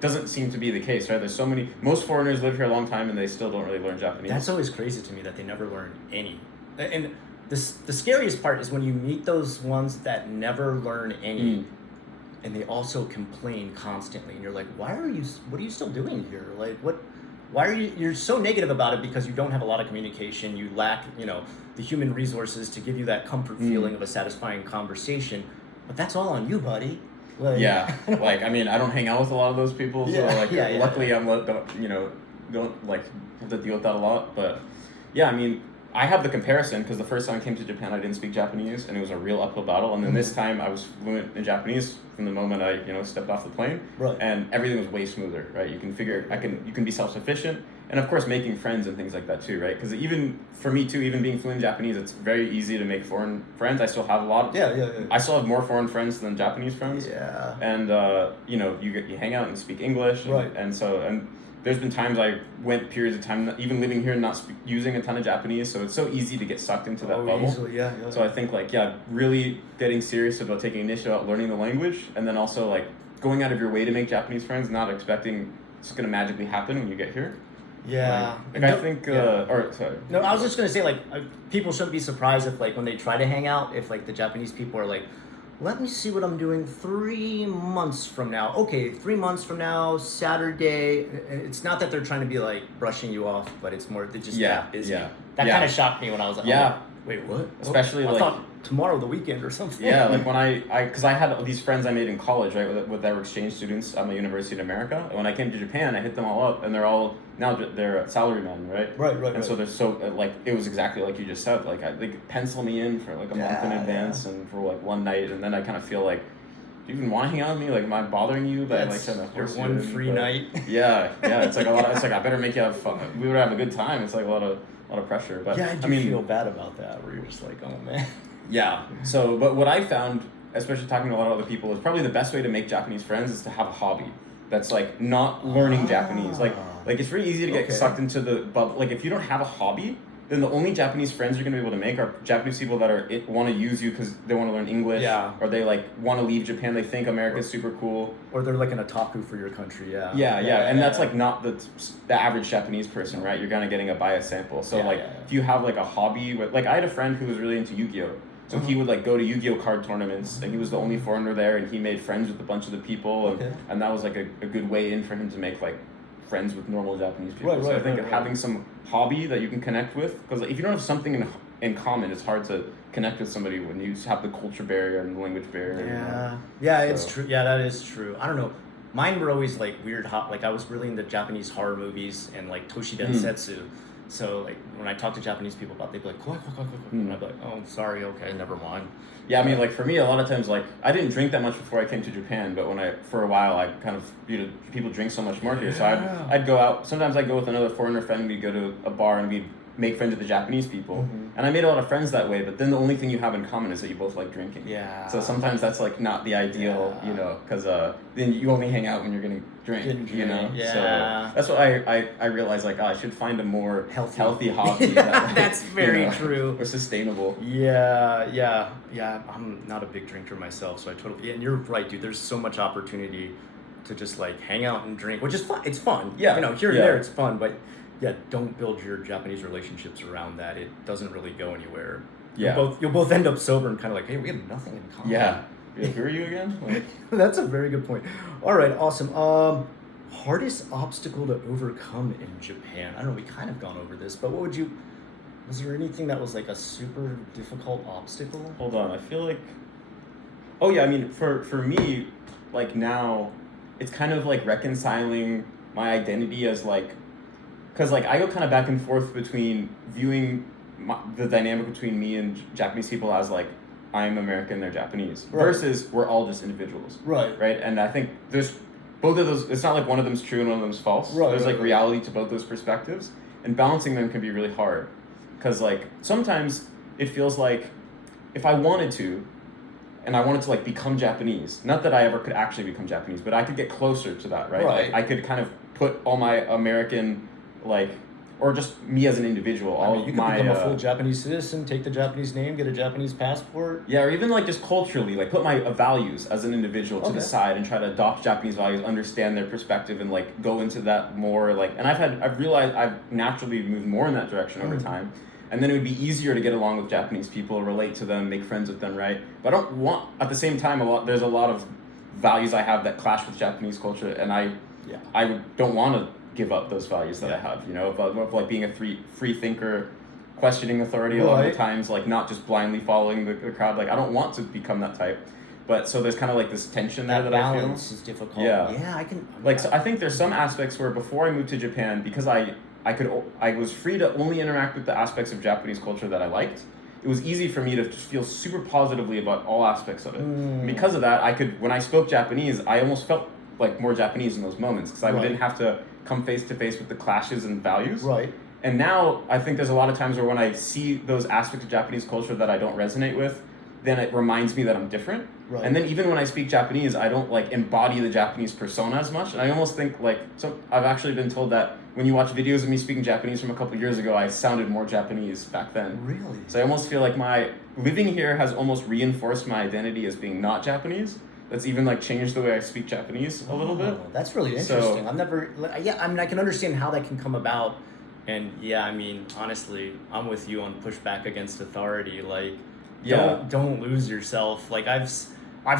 doesn't seem to be the case, right? There's so many, most foreigners live here a long time and they still don't really learn Japanese. That's always crazy to me that they never learn any. And the scariest part is when you meet those ones that never learn any, and they also complain constantly, and you're like, what are you still doing here? Like, why are you're so negative about it? Because you don't have a lot of communication, you lack, the human resources to give you that comfort feeling of a satisfying conversation, but that's all on you, buddy. Like, yeah, like, I mean, I don't hang out with a lot of those people, so luckily I'm, don't like have to deal with that a lot, but yeah, I mean, I have the comparison because the first time I came to Japan, I didn't speak Japanese, and it was a real uphill battle. And then this time, I was fluent in Japanese from the moment I, stepped off the plane. Right. And everything was way smoother, right? You can be self-sufficient, and of course, making friends and things like that too, right? Because even for me too, even being fluent in Japanese, it's very easy to make foreign friends. I still have a lot. I still have more foreign friends than Japanese friends. Yeah. And you hang out and speak English, and there's been times I went periods of time, even living here and not using a ton of Japanese, so it's so easy to get sucked into that bubble. Easily, yeah. So I think really getting serious about taking initiative about learning the language, and then also like going out of your way to make Japanese friends, not expecting it's gonna magically happen when you get here. Yeah. I think. Sorry. No, I was just gonna say people shouldn't be surprised if when they try to hang out, if the Japanese people are like, let me see what I'm doing 3 months from now. Okay, 3 months from now, Saturday. It's not that they're trying to be brushing you off, but it's more they're just that busy. Yeah. That kind of shocked me when I was like, yeah. Wait, what? Especially I thought tomorrow the weekend or something. Yeah, like when because I had these friends I made in college, right, that were exchange students at my university in America. And when I came to Japan, I hit them all up, and they're all now they're salarymen, right? Right. And so they're so it was exactly like you just said. They pencil me in for a month in advance and for one night, and then I kind of feel like, do you even want to hang out with me? Like, am I bothering you? That I trying to force your one free night. Yeah. It's like a lot. It's like I better make you have fun. We would have a good time. It's like a lot of pressure, but I feel bad about that, where you're just like, oh man. Yeah. So, but what I found, especially talking to a lot of other people, is probably the best way to make Japanese friends is to have a hobby that's not learning Japanese. Like it's really easy to get sucked into the bubble. Like if you don't have a hobby, then the only Japanese friends you're going to be able to make are Japanese people that want to use you because they want to learn English, or they want to leave Japan. They think America's super cool, or they're an otaku for your country. And that's not the average Japanese person, right? You're kind of getting a biased sample. So if you have a hobby, I had a friend who was really into Yu-Gi-Oh. So he would go to Yu-Gi-Oh card tournaments, and he was the only foreigner there, and he made friends with a bunch of the people, and that was a good way in for him to make friends with normal Japanese people. So I think having some hobby that you can connect with, because if you don't have something in common, it's hard to connect with somebody when you have the culture barrier and the language barrier. It's true. Yeah, that is true. I don't know. Mine were always weird I was really into Japanese horror movies and Toshi Densetsu. So when I talk to Japanese people about it, they'd be like, "Koi, koi, koi, koi, koi." And I'd be like, "Oh, sorry, okay, never mind." Yeah, I mean, for me, a lot of times, I didn't drink that much before I came to Japan, but for a while, I kind of, people drink so much more here. So I'd go out. Sometimes I'd go with another foreigner friend, we'd go to a bar and we'd make friends with the Japanese people. And I made a lot of friends that way, but then the only thing you have in common is that you both like drinking. Yeah. So sometimes that's not the ideal, because then you only hang out when you're going to drink, Yeah. So that's what I realized, I should find a more healthy hobby. That's very true. Or sustainable. Yeah. I'm not a big drinker myself, so I totally. Yeah, and you're right, dude. There's so much opportunity to just hang out and drink, which is fun. It's fun. Yeah. Here and there, it's fun, but don't build your Japanese relationships around that. It doesn't really go anywhere. Yeah. You'll both end up sober and kind of hey, we have nothing in common. Yeah. Who are you again? That's a very good point. All right, awesome. Hardest obstacle to overcome in Japan? I don't know, we kind of gone over this, but was there anything that was a super difficult obstacle? Hold on, I feel oh yeah, I mean, for me, now, it's kind of reconciling my identity as because I go kind of back and forth between viewing the dynamic between me and Japanese people as like I'm American, they're Japanese, Right. versus we're all just individuals, Right. right? And I think there's both of those. It's not like one of them's true and one of them's false. Right, There's right, like right. reality to both those perspectives, and balancing them can be really hard, because like sometimes it feels like if I wanted to, and I wanted to like become Japanese, not that I ever could actually become Japanese, but I could get closer to that, right? Right. Like I could kind of put all my American, like, or just me as an individual, all I mean, you of could my become a full Japanese citizen, take the Japanese name, get a Japanese passport. yeah, or even like just culturally, like put my values as an individual to the Okay. side and try to adopt Japanese values, understand their perspective, and like go into that more. Like, and I've realized I've naturally moved more in that direction over time, and then it would be easier to get along with Japanese people, relate to them, make friends with them, right? But I don't want at the same time there's a lot of values I have that clash with Japanese culture, and I don't want to give up those values that I have, you know, of like being a free thinker, questioning authority a lot of the times, like not just blindly following the crowd. Like I don't want to become that type, but so there's kind of like this tension there that I feel. Balance is difficult. Yeah. Yeah, I can. Like so I think there's some aspects where before I moved to Japan, because I was free to only interact with the aspects of Japanese culture that I liked. It was easy for me to just feel super positively about all aspects of it. And because of that, when I spoke Japanese, I almost felt like more Japanese in those moments, because I didn't have to come face to face with the clashes and values. Right. And now I think there's a lot of times where when I see those aspects of Japanese culture that I don't resonate with, then it reminds me that I'm different. Right. And then even when I speak Japanese, I don't like embody the Japanese persona as much. And I almost think like, so I've actually been told that when you watch videos of me speaking Japanese from a couple years ago, I sounded more Japanese back then. Really? So I almost feel like my living here has almost reinforced my identity as being not Japanese. That's even like changed the way I speak Japanese a little bit. Oh, that's really So- interesting. I've never. Yeah, I mean, I can understand how that can come about, and yeah, I mean, honestly, I'm with you on pushback against authority. Like, Yeah. don't lose yourself. Like I've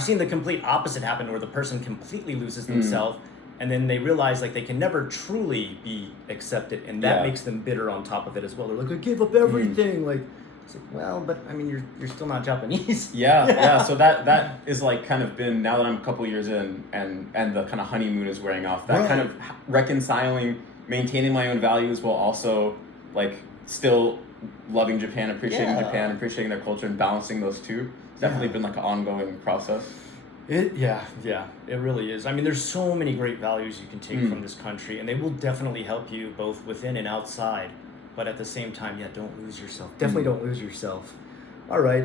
seen the complete opposite happen, where the person completely loses themselves, and then they realize like they can never truly be accepted, and that Yeah. makes them bitter on top of it as well. They're like, I gave up everything. Like, it's like, well, but I mean, you're still not Japanese. Yeah. So that is like kind of been, now that I'm a couple years in and the kind of honeymoon is wearing off, that kind of reconciling, maintaining my own values while also like still loving Japan, appreciating Japan, appreciating their culture, and balancing those two. It's definitely been like an ongoing process. It really is. I mean, there's so many great values you can take from this country, and they will definitely help you both within and outside. But at the same time, don't lose yourself. Definitely don't lose yourself. All right.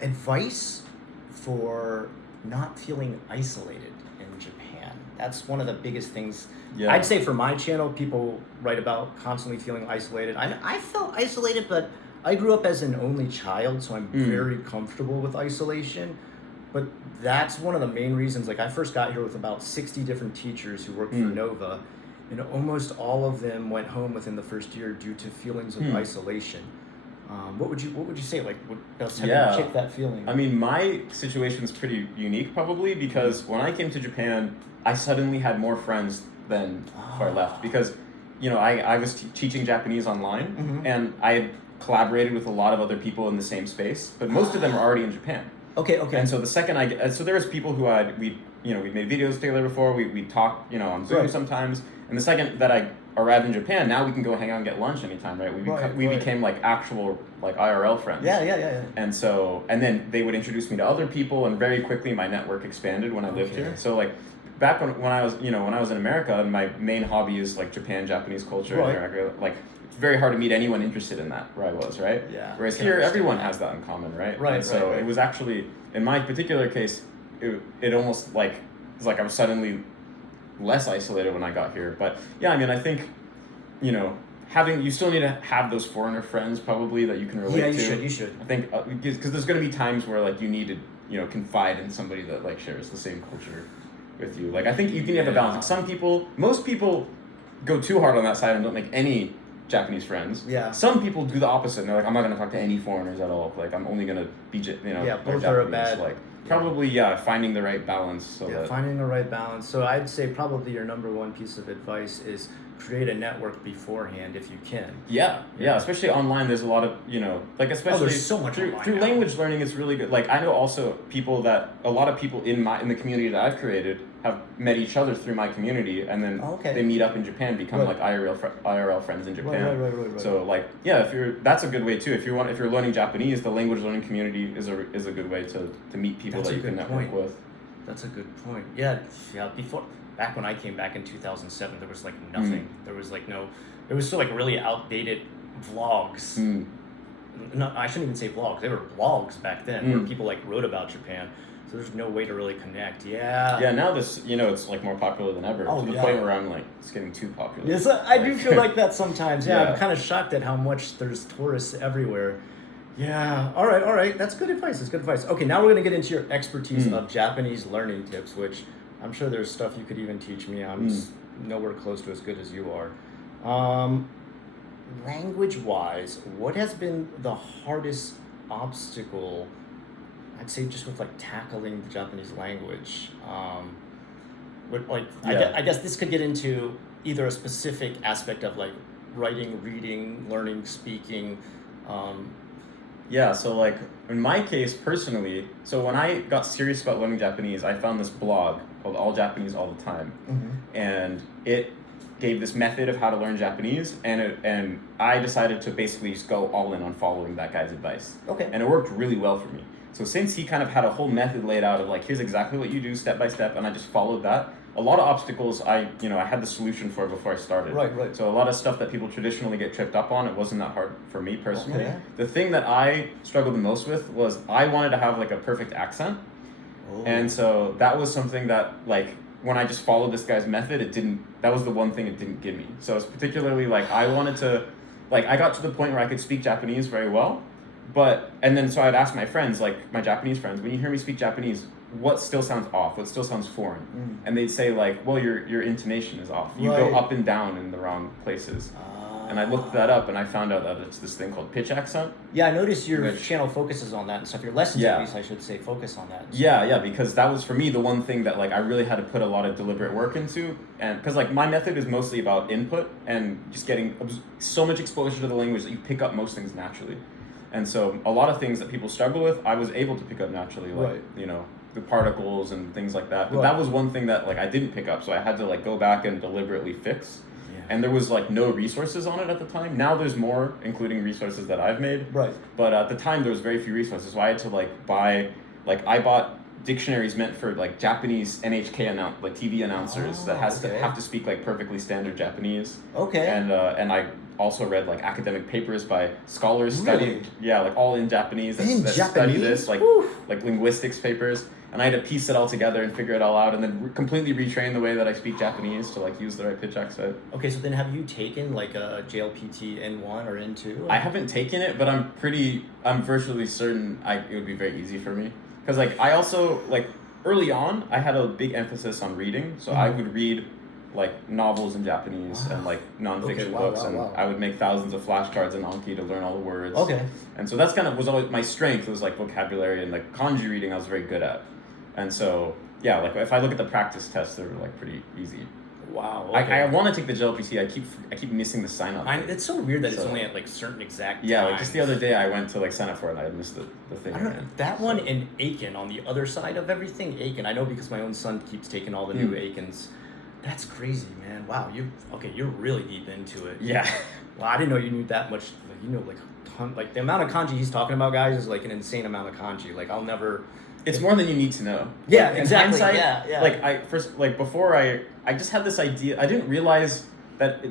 Advice for not feeling isolated in Japan. That's one of the biggest things. Yeah. I'd say for my channel, people write about constantly feeling isolated. I felt isolated, but I grew up as an only child, so I'm very comfortable with isolation. But that's one of the main reasons. Like, I first got here with about 60 different teachers who worked for Nova, and almost all of them went home within the first year due to feelings of isolation. What would you say? Like, what else have you kicked that feeling? I mean, my situation's pretty unique probably, because when I came to Japan, I suddenly had more friends than before I left, because, you know, I was teaching Japanese online, and I had collaborated with a lot of other people in the same space, but most of them are already in Japan. Okay. And so the second so there was people who we made videos together before, we talked, you know, on Zoom sometimes, and the second that I arrived in Japan, now we can go hang out and get lunch anytime, right? We became like actual like IRL friends. Yeah. And then they would introduce me to other people, and very quickly my network expanded when I lived here. So like back when I was in America, and my main hobby is like Japanese culture in America, like it's very hard to meet anyone interested in that where I was, right? Yeah. Whereas here, everyone has that in common, right? And so it was actually, in my particular case, it almost like, it's like I was suddenly less isolated when I got here. But yeah, I mean, I think, you know, you still need to have those foreigner friends probably that you can relate to. Yeah, you should. I think, because there's going to be times where like you need to, you know, confide in somebody that like shares the same culture with you. Like, I think you can have a balance. Like most people go too hard on that side and don't make any Japanese friends. Yeah. Some people do the opposite, and they're like, I'm not going to talk to any foreigners at all. Like, I'm only going to be, both are a bad. Like, probably, finding the right balance. Finding the right balance. So I'd say probably your number one piece of advice is create a network beforehand if you can. Yeah, especially online, there's a lot of, you know, like, especially there's so much through language learning, it's really good. Like, I know also a lot of people in the community that I've created have met each other through my community, and then Okay. they meet up in Japan, become Right. like IRL friends in Japan. Right. So like yeah, that's a good way too. If you're learning Japanese, the language learning community is a good way to meet people That's that a you can good network point. with. That's a good point. Yeah. Back when I came back in 2007, there was like nothing. There was like it was still like really outdated vlogs. No, I shouldn't even say vlogs. They were blogs back then where people like wrote about Japan. So there's no way to really connect. Yeah. Yeah, now this, it's like more popular than ever, to the point where I'm like, it's getting too popular. Yes, I do feel like that sometimes. Yeah, Yeah. I'm kind of shocked at how much there's tourists everywhere. Yeah. All right. That's good advice. That's good advice. Okay, now we're going to get into your expertise of Japanese learning tips, which I'm sure there's stuff you could even teach me. I'm just nowhere close to as good as you are. Language-wise, what has been the hardest obstacle, I'd say, just with like tackling the Japanese language? I guess this could get into either a specific aspect of like writing, reading, learning, speaking. Yeah, so like in my case personally, so when I got serious about learning Japanese, I found this blog called All Japanese All the Time, and it gave this method of how to learn Japanese, and I decided to basically just go all in on following that guy's advice. Okay. And it worked really well for me. So since he kind of had a whole method laid out of like, here's exactly what you do step by step, and I just followed that, a lot of obstacles I had the solution for before I started. Right. So a lot of stuff that people traditionally get tripped up on, it wasn't that hard for me personally. Okay. The thing that I struggled the most with was I wanted to have like a perfect accent. Oh. And so that was something that like when I just followed this guy's method, that was the one thing it didn't give me. So it's particularly like I wanted to, like I got to the point where I could speak Japanese very well, and then so I'd ask my friends, like my Japanese friends, when you hear me speak Japanese, what still sounds off? What still sounds foreign? And they'd say like, well, your intonation is off. You go up and down in the wrong places. And I looked that up and I found out that it's this thing called pitch accent. Yeah, I noticed your channel focuses on that and stuff. Your lessons, Yeah. at least, I should say, focus on that. Yeah, because that was for me the one thing that like I really had to put a lot of deliberate work into, and because like my method is mostly about input and just getting so much exposure to the language that you pick up most things naturally. And so a lot of things that people struggle with, I was able to pick up naturally, like the particles and things like that. But that was one thing that like I didn't pick up, so I had to like go back and deliberately fix. And there was like no resources on it at the time. Now there's more, including resources that I've made. Right. But at the time there was very few resources, so I had to like buy, like I bought dictionaries meant for like Japanese NHK TV announcers that have to speak like perfectly standard Japanese. Okay. And I also read like academic papers by scholars studying, like all in Japanese that study this, like linguistics papers. And I had to piece it all together and figure it all out, and then completely retrain the way that I speak Japanese to like use the right pitch accent. Okay, so then have you taken like a JLPT N1 or N2? I haven't taken it, but I'm virtually certain it would be very easy for me. Because like I also like early on I had a big emphasis on reading, so I would read like novels in Japanese and like nonfiction books, and I would make thousands of flashcards in Anki to learn all the words. Okay. And so that's kind of was always my strength, was like vocabulary and like kanji reading I was very good at. And so yeah, like if I look at the practice tests, they're like pretty easy. Wow. Okay. I want to take the JLPT. I keep missing the sign up. It's so weird that it's only at like certain exact times. Yeah, like just the other day I went to like sign up for it and I had missed the thing. I don't know, that one in Aiken, on the other side of everything, Aiken. I know because my own son keeps taking all the new Aikens. That's crazy, man. Wow, you're really deep into it. Yeah. Well, I didn't know you knew that much. Like, you know, like a ton. Like the amount of kanji he's talking about, guys, is like an insane amount of kanji. Like I'll never. It's more than you need to know. Yeah, like, exactly. In hindsight, yeah. Like before I just had this idea. I didn't realize that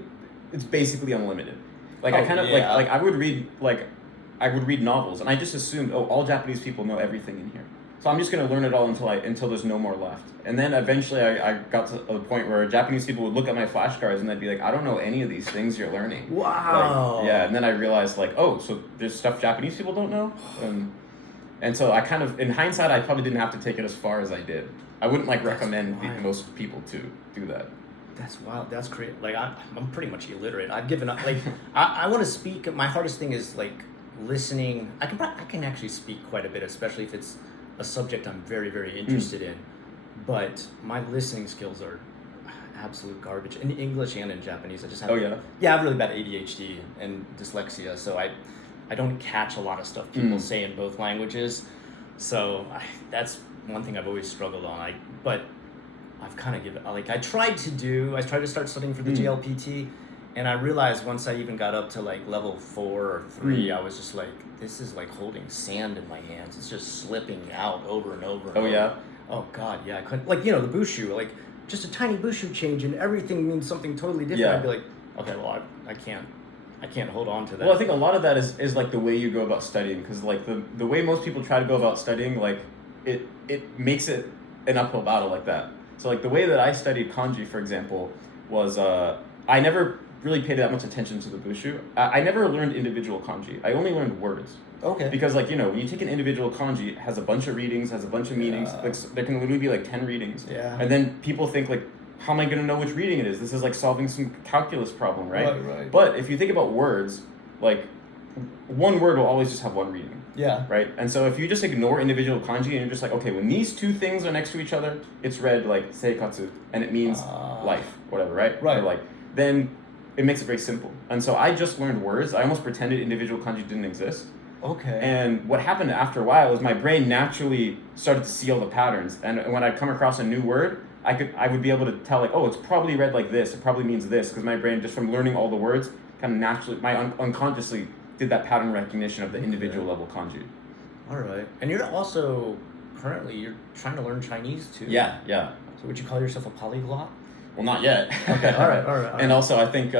it's basically unlimited. Like I kind of like I would read novels and I just assumed all Japanese people know everything in here. So I'm just gonna learn it all until there's no more left. And then eventually I got to a point where Japanese people would look at my flashcards and they'd be like, I don't know any of these things you're learning. Wow. Like, yeah, and then I realized like, so there's stuff Japanese people don't know. And so I kind of, in hindsight, I probably didn't have to take it as far as I did. I wouldn't recommend most people to do that. That's wild. That's crazy. Like I'm pretty much illiterate. I've given up. Like I want to speak. My hardest thing is like listening. I can actually speak quite a bit, especially if it's a subject I'm very, very interested in. But my listening skills are absolute garbage in English and in Japanese. I just have. Oh yeah. Yeah, I have really bad ADHD and dyslexia, so I don't catch a lot of stuff people say in both languages. So that's one thing I've always struggled on. But I've kind of given, like, I tried to start studying for the JLPT, and I realized once I even got up to like level 4 or 3, I was just like, this is like holding sand in my hands. It's just slipping out over and over. And Oh over. yeah. Oh God, yeah. I couldn't, like, the Bushu, like just a tiny Bushu change and everything means something totally different. Yeah. I'd be like, okay, well, I can't hold on to that. Well, I think a lot of that is like the way you go about studying, because like the way most people try to go about studying, like it makes it an uphill battle like that. So like the way that I studied kanji, for example, was I never really paid that much attention to the bushu. I never learned individual kanji. I only learned words. Okay. Because like, when you take an individual kanji, it has a bunch of readings, has a bunch of meanings. Like there can literally be like 10 readings. Yeah. And then people think like, how am I going to know which reading it is? This is like solving some calculus problem, right? Right. But if you think about words, like one word will always just have one reading. Yeah. Right? And so if you just ignore individual kanji and you're just like, okay, when these two things are next to each other, it's read like seikatsu, and it means life, whatever, right? Right. Or like, then it makes it very simple. And so I just learned words. I almost pretended individual kanji didn't exist. Okay. And what happened after a while is my brain naturally started to see all the patterns. And when I'd come across a new word, I would be able to tell like, oh, it's probably read like this. It probably means this, because my brain, just from learning all the words, kind of naturally, unconsciously did that pattern recognition of the individual level kanji. All right. And you're also you're trying to learn Chinese too. Yeah. So would you call yourself a polyglot? Well, not yet. Okay. All right. And also, I think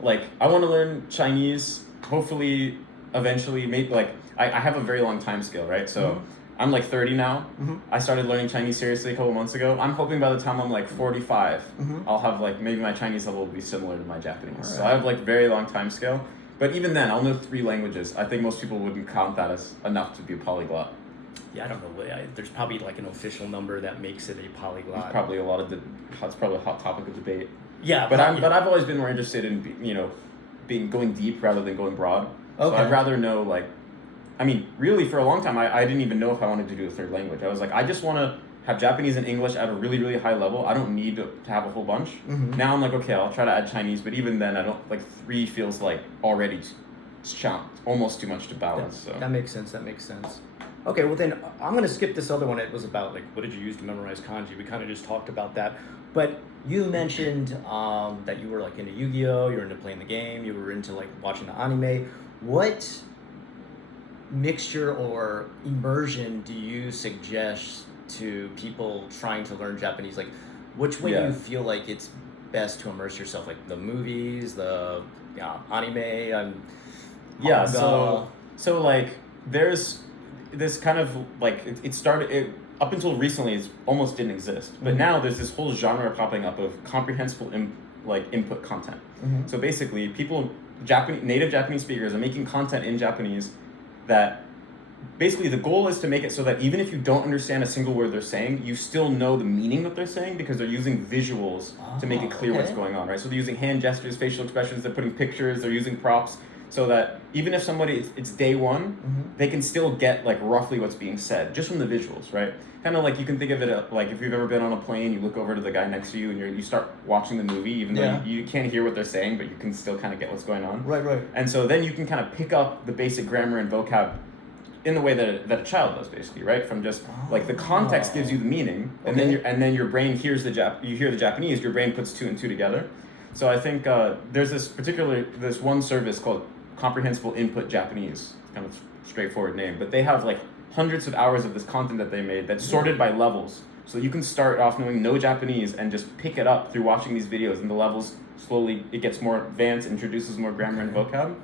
like I want to learn Chinese. Hopefully, eventually, maybe like I have a very long time scale, right? So I'm like 30 now. I started learning Chinese seriously a couple months ago. I'm hoping by the time I'm like 45, I'll have like maybe my Chinese level will be similar to my Japanese. Right. So I have like very long time scale. But even then, I'll know 3 languages. I think most people wouldn't count that as enough to be a polyglot. Yeah, I don't know. There's probably like an official number that makes it a polyglot. There's probably it's probably a hot topic of debate. Yeah, but I've always been more interested in going deep rather than going broad. Okay. So I'd rather know like, I mean, really for a long time I didn't even know if I wanted to do a 3rd language. I was like, I just want to have Japanese and English at a really, really high level. I don't need to have a whole bunch. Now I'm like, okay, I'll try to add Chinese, but even then I don't, like 3 feels like already almost too much to balance. That makes sense. Okay, well then I'm going to skip this other one. It was about like, what did you use to memorize kanji? We kind of just talked about that. But you mentioned that you were like into Yu-Gi-Oh, you were into playing the game, you were into like watching the anime. What mixture or immersion do you suggest to people trying to learn Japanese? Like, which way do you feel like it's best to immerse yourself? Like the movies, the anime, so like there's this kind of like it started up until recently it almost didn't exist, but now there's this whole genre popping up of comprehensible input content. So basically native Japanese speakers are making content in Japanese that basically the goal is to make it so that even if you don't understand a single word they're saying, you still know the meaning that they're saying, because they're using visuals to make it clear what's going on, right? So they're using hand gestures, facial expressions, they're putting pictures, they're using props, so that even if somebody, it's day one, they can still get like roughly what's being said just from the visuals, right? Kind of like you can think of it like if you've ever been on a plane, you look over to the guy next to you and you start watching the movie, even though you can't hear what they're saying, but you can still kind of get what's going on. Right. And so then you can kind of pick up the basic grammar and vocab in the way that a child does, basically, right? From just like the context gives you the meaning, and then your brain hears you hear the Japanese, your brain puts 2 and 2 together. So I think there's this one service called Comprehensible Input Japanese, kind of straightforward name, but they have like hundreds of hours of this content that they made that's sorted by levels. So you can start off knowing no Japanese and just pick it up through watching these videos, and the levels slowly, it gets more advanced, introduces more grammar and vocab.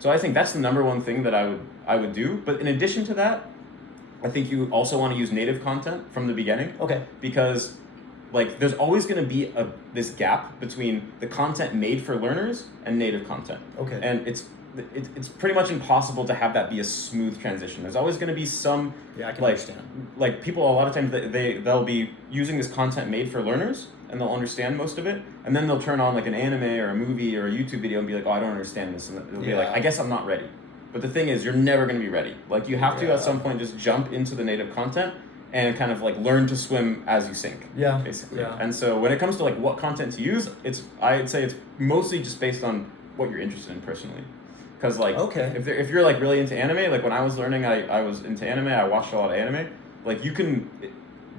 So I think that's the number one thing that I would do. But in addition to that, I think you also want to use native content from the beginning. Okay. Because like there's always going to be this gap between the content made for learners and native content. Okay. And it's pretty much impossible to have that be a smooth transition. There's always going to be some I can understand. Like people a lot of times they'll be using this content made for learners and they'll understand most of it, and then they'll turn on like an anime or a movie or a YouTube video and be like, oh, I don't understand this, and they'll be like, I guess I'm not ready. But the thing is, you're never going to be ready. Like you have to at some point just jump into the native content and kind of like learn to swim as you sink. Yeah. Basically. Yeah. And so when it comes to like what content to use, I'd say it's mostly just based on what you're interested in personally. Because like if you're like really into anime, like when I was learning, I was into anime. I watched a lot of anime. Like you can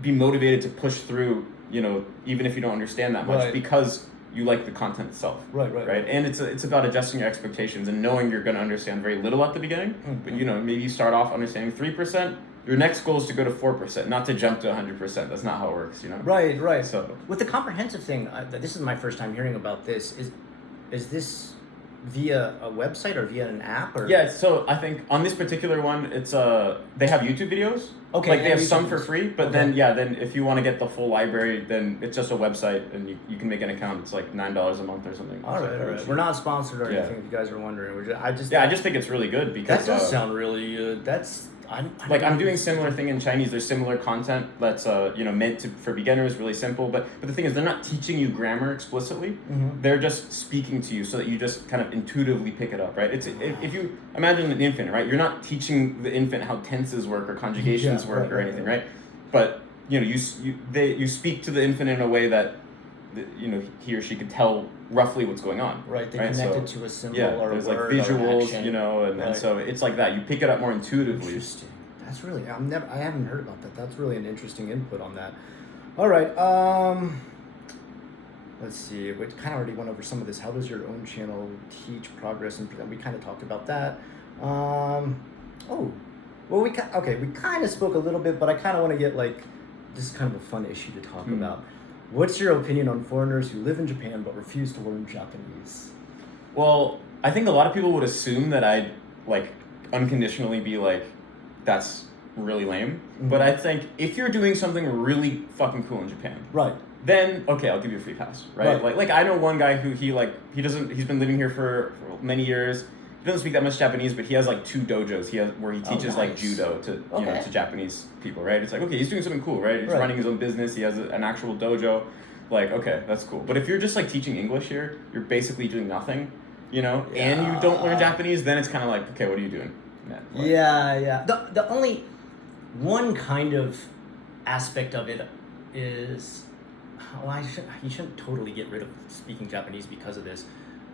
be motivated to push through even if you don't understand that much, Right. because you like the content itself. Right. And it's about adjusting your expectations and knowing you're going to understand very little at the beginning, but maybe you start off understanding 3%. Your next goal is to go to 4%, not to jump to 100%. That's not how it works, Right. So With the comprehensive thing, this is my first time hearing about this. Is this via a website or via an app or? yeah, so I think on this particular one, it's they have YouTube videos. Okay, Like they have YouTube some for videos. free, but Okay. then if you want to get the full library, then it's just a website and you can make an account. It's like $9 a month or something. All It's like right. very cheap. We're not sponsored or Yeah. anything. If you guys are wondering, I just think it's really good because that does sound really good. I'm doing similar thing in Chinese. There's similar content that's meant for beginners, really simple. But the thing is, they're not teaching you grammar explicitly. Mhm. They're just speaking to you so that you just kind of intuitively pick it up, right? If you imagine an infant, right? You're not teaching the infant how tenses work or conjugations work or anything, right? But you speak to the infant in a way that he or she could tell roughly what's going on. Right, they right? connect it to a symbol or a there's word like visuals, or an action. and Right. so it's like that. You pick it up more intuitively. Interesting. That's really I haven't heard about that. That's really an interesting input on that. All right. Let's see. We kind of already went over some of this. How does your own channel teach progress and present? We kind of talked about that. We kind of spoke a little bit, but I kind of want to get this is kind of a fun issue to talk about. What's your opinion on foreigners who live in Japan but refuse to learn Japanese? Well, I think a lot of people would assume that I'd unconditionally be like, that's really lame. Mhm. But I think if you're doing something really fucking cool in Japan, Right. then okay, I'll give you a free pass, right? Right. Like I know one guy who he's been living here for many years. He doesn't speak that much Japanese, but he has 2 dojos where he teaches nice. judo to Okay. to Japanese people, right? It's okay, he's doing something cool, right? He's Right. running his own business. He has an actual dojo. Okay, that's cool. But if you're just teaching English here, you're basically doing nothing, and you don't learn Japanese, then it's kind of okay, what are you doing? Yeah. The only one kind of aspect of it is, you shouldn't totally get rid of speaking Japanese because of this.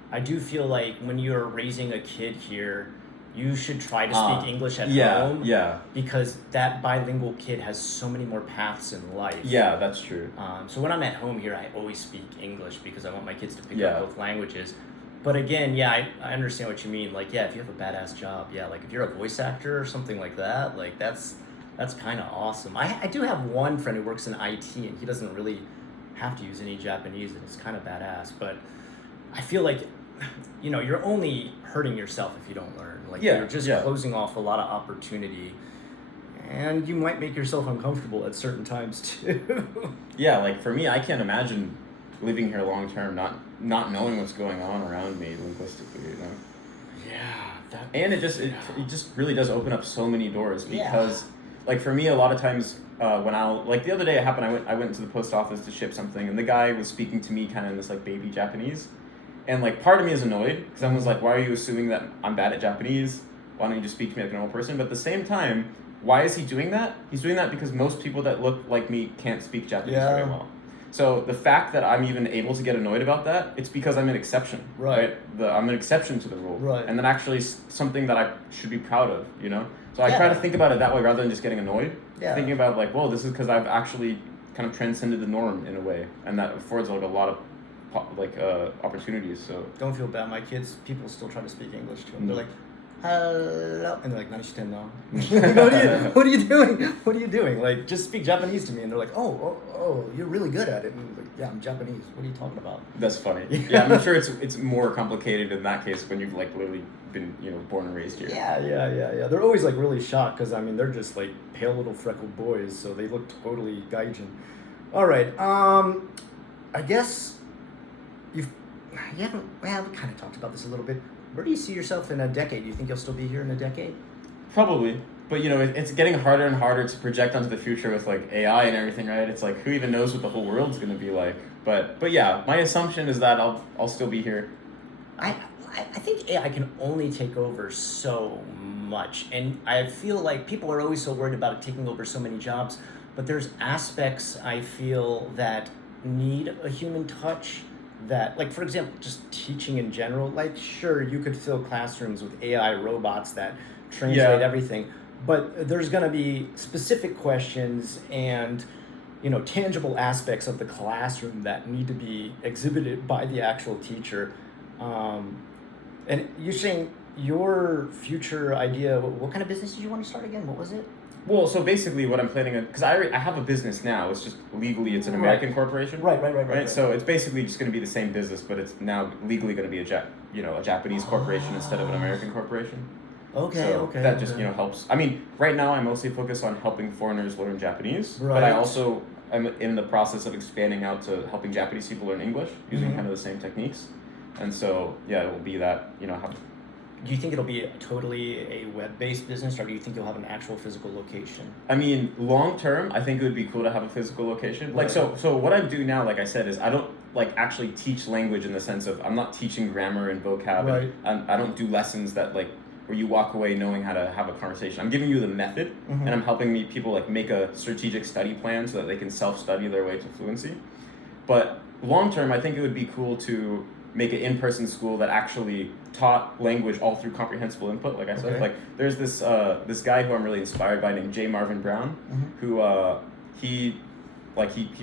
I do feel like when you're raising a kid here, you should try to speak English at home. Yeah. Because that bilingual kid has so many more paths in life. Yeah, that's true. So when I'm at home here, I always speak English because I want my kids to pick Yeah. up both languages. But again, I understand what you mean. If you have a badass job, if you're a voice actor or something like that, that's kind of awesome. I do have one friend who works in IT and he doesn't really have to use any Japanese and it's kind of badass. But I feel like, you're only hurting yourself if you don't learn. You're just closing off a lot of opportunity. And you might make yourself uncomfortable at certain times too. Yeah, for me, I can't imagine living here long term, not knowing what's going on around me linguistically, Yeah. And it just really does open up so many doors because, for me, a lot of times when the other day it happened, I went to the post office to ship something, and the guy was speaking to me kind of in this baby Japanese, and part of me is annoyed because I was like, why are you assuming that I'm bad at Japanese? Why don't you just speak to me like a normal person? But at the same time, why is he doing that? He's doing that because most people that look like me can't speak Japanese very well. So the fact that I'm even able to get annoyed about that, it's because I'm an exception, right? I'm an exception to the rule, right? And that actually is something that I should be proud of, So I try to think about it that way rather than just getting annoyed. Yeah. Thinking about whoa, this is because I've actually kind of transcended the norm in a way, and that affords a lot of opportunities. So don't feel bad. My kids, people still try to speak English to them. They're like, hello, and they're like, "Nanishitenno?" What are you doing? What are you doing? Just speak Japanese to me. And they're like, oh, you're really good at it. And I'm like, yeah, I'm Japanese. What are you talking about? That's funny. Yeah, I'm sure it's more complicated in that case when you've literally been born and raised here. Yeah. They're always really shocked because they're just pale little freckled boys, so they look totally gaijin. All right. I guess we kind of talked about this a little bit. Where do you see yourself in a decade? Do you think you'll still be here in a decade? Probably. But, it's getting harder and harder to project onto the future with, AI and everything, right? It's who even knows what the whole world's going to be like? But yeah, my assumption is that I'll still be here. I think AI can only take over so much. And I feel like people are always so worried about it taking over so many jobs. But there's aspects, I feel, that need a human touch. That, for example, just teaching in general, sure, you could fill classrooms with AI robots that translate everything, but there's going to be specific questions and tangible aspects of the classroom that need to be exhibited by the actual teacher. And you're saying your future idea, what kind of business did you want to start again? What was it? Well, so basically, what I'm planning on, because I have a business now. It's just legally it's an American corporation. Right. So it's basically just going to be the same business, but it's now legally going to be a Japanese corporation instead of an American corporation. Okay. That just helps. I mean, right now I'm mostly focused on helping foreigners learn Japanese, Right. but I also am in the process of expanding out to helping Japanese people learn English using kind of the same techniques. And so yeah, it will be that Do you think it'll be totally a web-based business, or do you think you'll have an actual physical location? I mean, long term, I think it would be cool to have a physical location. Like, Right. so what I'm doing now, like I said, is I don't actually teach language in the sense of I'm not teaching grammar and vocab. Right. And I don't do lessons that where you walk away knowing how to have a conversation. I'm giving you the method, and I'm helping people make a strategic study plan so that they can self-study their way to fluency. But long term, I think it would be cool to make an in-person school that actually taught language all through comprehensible input. Like I said, Okay. there's this guy who I'm really inspired by named J. Marvin Brown, who he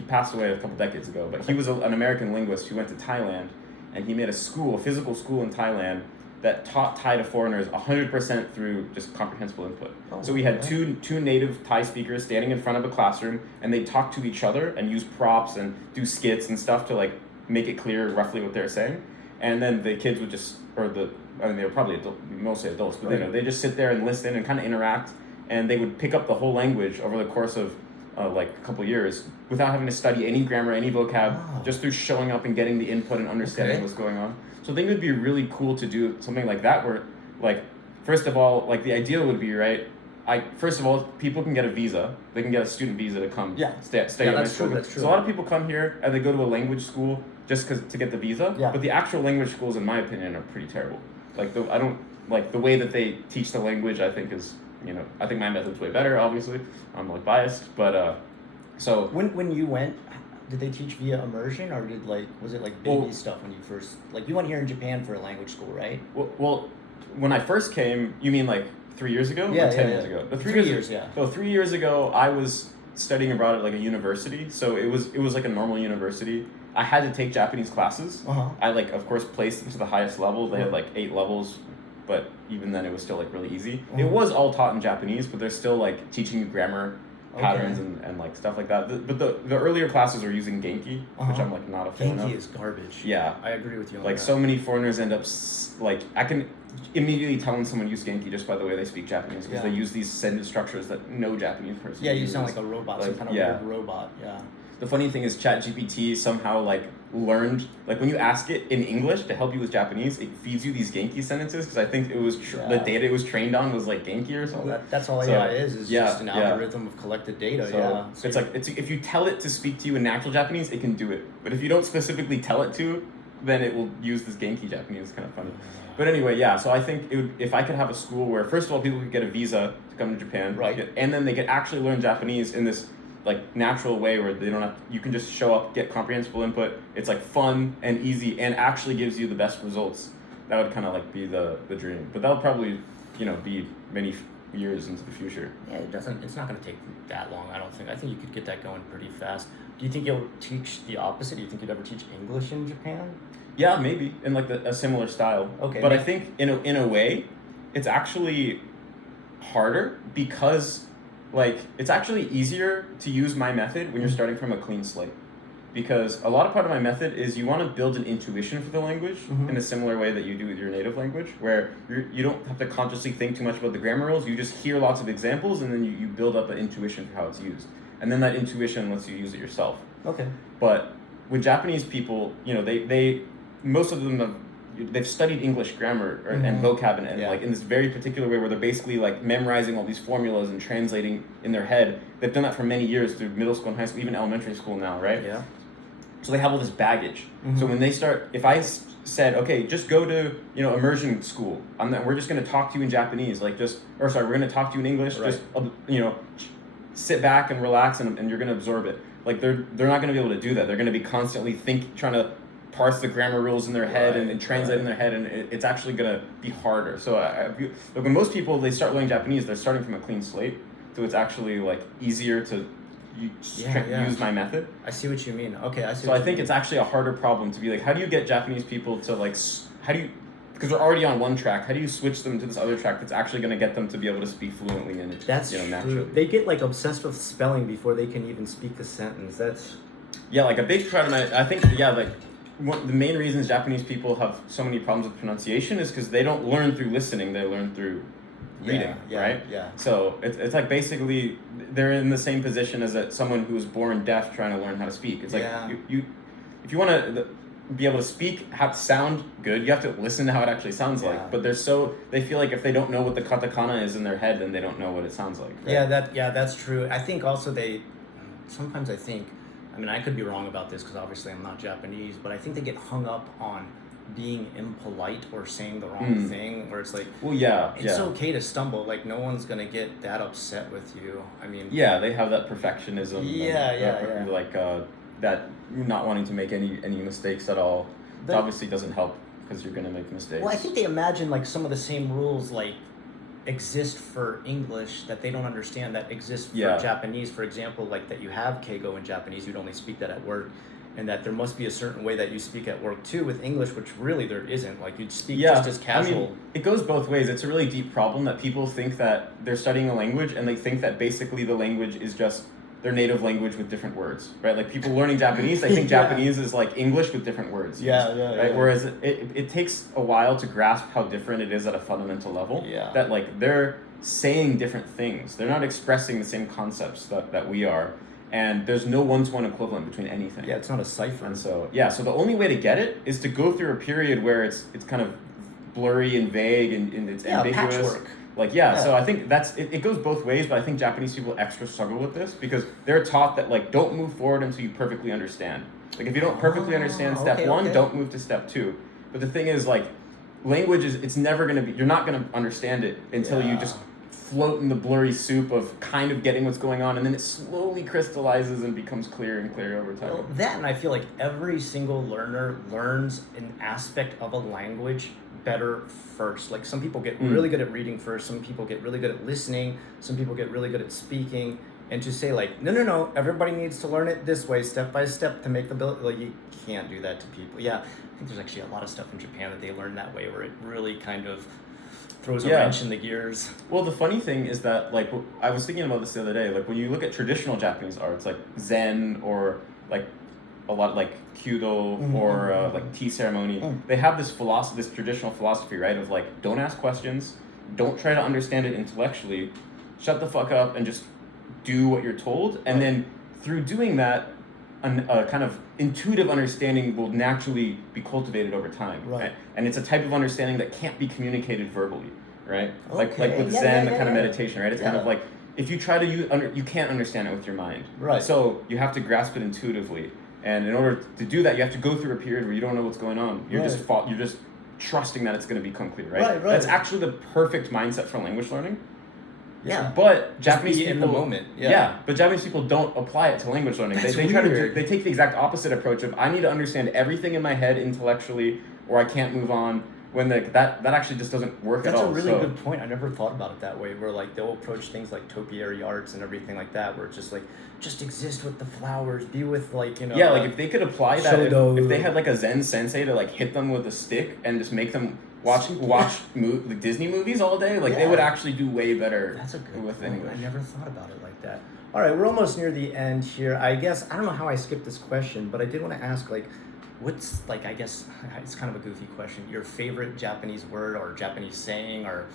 passed away a couple decades ago, but he was an American linguist who went to Thailand, and he made a physical school in Thailand that taught Thai to foreigners 100% through just comprehensible input. So we had two native Thai speakers standing in front of a classroom, and they talk to each other and use props and do skits and stuff to make it clear roughly what they're saying. And then the kids would they were probably mostly adults, but they just sit there and listen and kind of interact, and they would pick up the whole language over the course of a couple of years without having to study any grammar, any vocab, just through showing up and getting the input and understanding what's going on. So I think it would be really cool to do something like that where, first of all, the ideal would be, right, first of all, people can get a visa. They can get a student visa to come stay at my school. That's true. So a lot of people come here and they go to a language school just to get the visa. Yeah. But the actual language schools, in my opinion, are pretty terrible. I don't like the way that they teach the language. I think is I think my method's way better. Obviously, I'm biased, but so when you went, did they teach via immersion, or was it baby stuff when you first you went here in Japan for a language school, right? Well, when I first came, you mean 3 years ago? Yeah, or 10 years ago? No, 3 years, yeah. So 3 years ago, I was studying abroad at a university. So it was like a normal university. I had to take Japanese classes. I of course placed them to the highest level. They had 8 levels, but even then it was still really easy. It was all taught in Japanese, but they're still teaching you grammar patterns and stuff like that. But the earlier classes were using Genki, which I'm not a fan of. Genki is garbage. Yeah, I agree with you on that. so many foreigners end up I can immediately tell when someone used Genki just by the way they speak Japanese, because they use these sentence structures that no Japanese person uses. You sound like a robot, some kind of weird robot. Yeah. The funny thing is ChatGPT somehow learned when you ask it in English to help you with Japanese, it feeds you these Genki sentences, because I think it was the data it was trained on was Genki or something. Well, that's all AI is just an algorithm of collected data. So it's if you tell it to speak to you in natural Japanese, it can do it. But if you don't specifically tell it to, then it will use this Genki Japanese. It's kind of funny. But anyway, so I think if I could have a school where, first of all, people could get a visa to come to Japan, and then they could actually learn Japanese in this natural way where they don't have you can just show up, get comprehensible input. It's fun and easy and actually gives you the best results. That would kind of be the dream. But that'll probably be many years into the future. Yeah, it's not going to take that long, I don't think. I think you could get that going pretty fast. Do you think you'll teach the opposite? Do you think you'd ever teach English in Japan? Yeah, maybe in a similar style. Okay. But I think in a way, it's actually harder because it's actually easier to use my method when you're starting from a clean slate. Because a lot of part of my method is you want to build an intuition for the language in a similar way that you do with your native language, where you don't have to consciously think too much about the grammar rules. You just hear lots of examples and then you build up an intuition for how it's used. And then that intuition lets you use it yourself. Okay. But with Japanese people, they most of them they've studied English grammar and vocab and in this very particular way where they're basically memorizing all these formulas and translating in their head. They've done that for many years through middle school and high school, even elementary school now, right? Yeah. So they have all this baggage. So when they start, if I said, okay, just go to immersion school, we're just going to talk to you in Japanese, we're going to talk to you in English, just sit back and relax and you're going to absorb it. They're not going to be able to do that. They're going to be constantly trying to parse the grammar rules in their head and translate in their head, and it's actually going to be harder. So when most people, they start learning Japanese, they're starting from a clean slate, so it's actually easier to use my method. I see what you mean. Okay, I see. So I think it's actually a harder problem to be like, how do you get Japanese people to like, because they're already on one track, how do you switch them to this other track that's actually going to get them to be able to speak fluently and naturally? They get like obsessed with spelling before they can even speak a sentence. That's like a big part of I think like the main reasons Japanese people have so many problems with pronunciation is because they don't learn through listening, they learn through reading, right? Yeah. So it's like basically they're in the same position as someone who was born deaf trying to learn how to speak. It's like you if you want to be able to speak, have to sound good, you have to listen to how it actually sounds like. But they feel like if they don't know what the katakana is in their head, then they don't know what it sounds like. Right? That's true. I think also sometimes I think, I mean, I could be wrong about this because obviously I'm not Japanese, but I think they get hung up on being impolite or saying the wrong thing, where it's like, it's okay to stumble, like no one's gonna get that upset with you. I mean, they have that perfectionism, like that not wanting to make any mistakes at all. It obviously doesn't help because you're gonna make mistakes. Well, I think they imagine like some of the same rules like exist for English that they don't understand that exist for Japanese. For example, like that you have keigo in Japanese, you'd only speak that at work, and that there must be a certain way that you speak at work too with English, which really there isn't. Like you'd speak just as casual. I mean, it goes both ways. It's a really deep problem that people think that they're studying a language and they think that basically the language is just their native language with different words, right? Like people learning Japanese, they think Japanese is like English with different words. Right? Whereas it takes a while to grasp how different it is at a fundamental level. That like they're saying different things. They're not expressing the same concepts that we are. And there's no one-to-one equivalent between anything. Yeah, it's not a cipher. And so so the only way to get it is to go through a period where it's kind of blurry and vague and it's ambiguous. Patchwork. So I think it goes both ways, but I think Japanese people extra struggle with this because they're taught that like don't move forward until you perfectly understand. Like if you don't perfectly understand step one, don't move to step two. But the thing is like language it's never gonna be, you're not gonna understand it until you just float in the blurry soup of kind of getting what's going on, and then it slowly crystallizes and becomes clearer and clearer over time. Well, that, and I feel like every single learner learns an aspect of a language better first. Like some people get really good at reading first, some people get really good at listening, some people get really good at speaking, and to say like, no, everybody needs to learn it this way, step by step to make the ability, like you can't do that to people. I think there's actually a lot of stuff in Japan that they learn that way, where it really kind of throws a wrench in the gears. Well, the funny thing is that, like, I was thinking about this the other day, like, when you look at traditional Japanese arts, like Zen or, like, a lot like Kyudo or, like, tea ceremony, they have this traditional philosophy, right, of, like, don't ask questions, don't try to understand it intellectually, shut the fuck up and just do what you're told, and then through doing that, a kind of intuitive understanding will naturally be cultivated over time, right? And it's a type of understanding that can't be communicated verbally, right? Like with Zen, the kind of meditation, right? It's kind of like if you try to you can't understand it with your mind, right? So you have to grasp it intuitively, and in order to do that, you have to go through a period where you don't know what's going on. You're just trusting that it's going to become clear, right? That's actually the perfect mindset for language learning. But Japanese people in the moment. But Japanese people don't apply it to language learning. They they take the exact opposite approach of I need to understand everything in my head intellectually or I can't move on, when that actually just doesn't work at all. That's a really good point. I never thought about it that way, where like they'll approach things like topiary arts and everything like that, where it's just like just exist with the flowers, be with like, you know, like if they could apply that, if they had like a Zen sensei to like hit them with a stick and just make them watch the Disney movies all day, like they would actually do way better. That's a good with point. English. I never thought about it like that. All right, we're almost near the end here. I guess I don't know how I skipped this question, but I did want to ask, like, what's, like, I guess it's kind of a goofy question, your favorite Japanese word or Japanese saying, or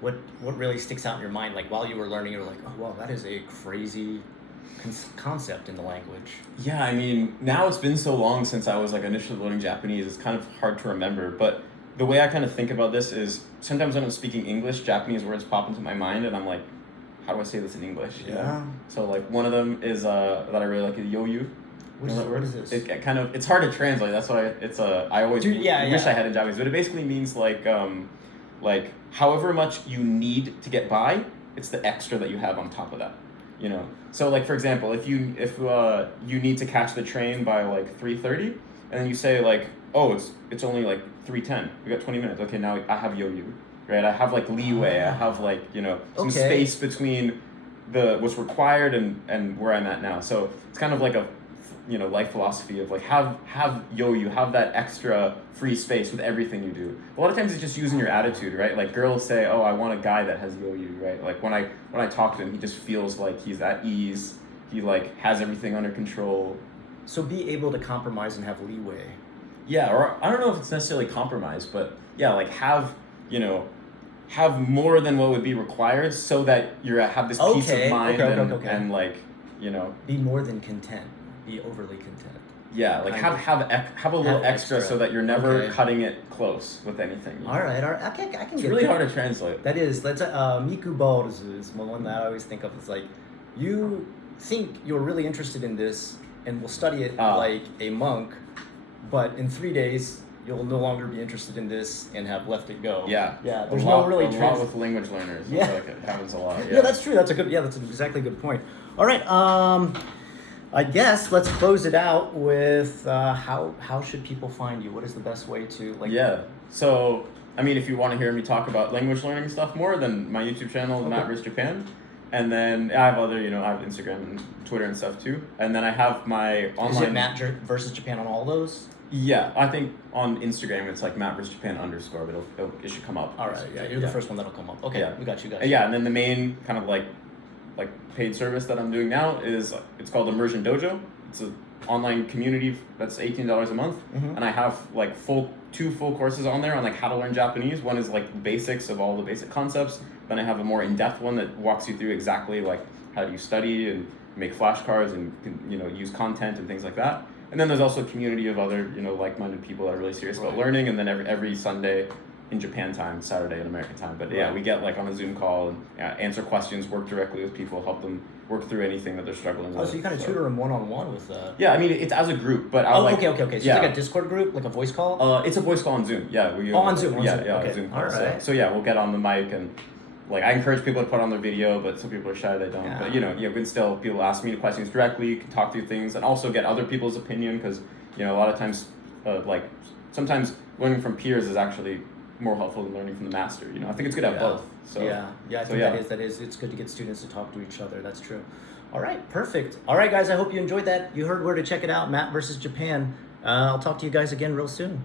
what really sticks out in your mind, like while you were learning, you're like, oh wow, that is a crazy concept in the language. Yeah, I mean, now it's been so long since I was like initially learning Japanese, it's kind of hard to remember, but the way I kind of think about this is sometimes when I'm speaking English, Japanese words pop into my mind and I'm like, how do I say this in English? You know? So like one of them is that I really like is yoyu. What is this? It kind of, it's hard to translate. That's why I always wish I had in Japanese, but it basically means like however much you need to get by, it's the extra that you have on top of that. You know, so like for example, if you need to catch the train by like 3:30, and then you say like, oh, it's only like 3:10. We got 20 minutes. Okay, now I have yoyu, right? I have like leeway. I have like, you know, some space between the what's required and where I'm at now. So it's kind of like a life philosophy of like have you have that extra free space with everything you do. A lot of times it's just using your attitude, right? Like girls say, oh, I want a guy that has you, right? Like when I talk to him, he just feels like he's at ease. He like has everything under control. So be able to compromise and have leeway. Yeah, or I don't know if it's necessarily compromise, but yeah, like have more than what would be required so that you have this peace of mind and like, Be more than content. Be overly content. Yeah, like have a little extra so that you're never cutting it close with anything. All right. I can it's really hard to translate. That's Miku Balzu is one that I always think of. It's like, you think you're really interested in this and will study it like a monk, but in 3 days you'll no longer be interested in this and have left it go. Yeah. There's no really a lot with language learners. Yeah, like it happens a lot. Yeah, that's true. That's an exactly good point. All right. I guess let's close it out with how should people find you? What is the best way to like? Yeah. So I mean, if you want to hear me talk about language learning stuff more, then my YouTube channel, Matt vs. Japan. And then I have other, I have Instagram and Twitter and stuff too. And then I have my online. Is it Matt versus Japan on all those? Yeah, I think on Instagram it's like Matt vs. Japan _, but it should come up. All right, yeah, you're the first one that'll come up. Okay, we got you guys. Yeah, and then the main kind of like paid service that I'm doing now is it's called Immersion Dojo. It's an online community that's $18 a month, and I have like two full courses on there on like how to learn Japanese. One is like basics of all the basic concepts. Then I have a more in-depth one that walks you through exactly like how do you study and make flashcards and use content and things like that. And then there's also a community of other like-minded people that are really serious about learning. And then every Sunday in Japan time, Saturday in American time. But yeah, we get like on a Zoom call and answer questions, work directly with people, help them work through anything that they're struggling with. So you kind of tutor them one-on-one with that? Yeah, I mean it's as a group, but okay. So it's like a Discord group, like a voice call? It's a voice call on Zoom. Yeah, on Zoom. Okay. Zoom call. All right. So yeah, we'll get on the mic and. Like I encourage people to put on their video, but some people are shy they don't. Yeah. But we can still people ask me questions directly. You can talk through things and also get other people's opinion because a lot of times, like sometimes learning from peers is actually more helpful than learning from the master. I think it's good to have both. So I think that is. It's good to get students to talk to each other. That's true. All right, perfect. All right, guys. I hope you enjoyed that. You heard where to check it out. Matt versus Japan. I'll talk to you guys again real soon.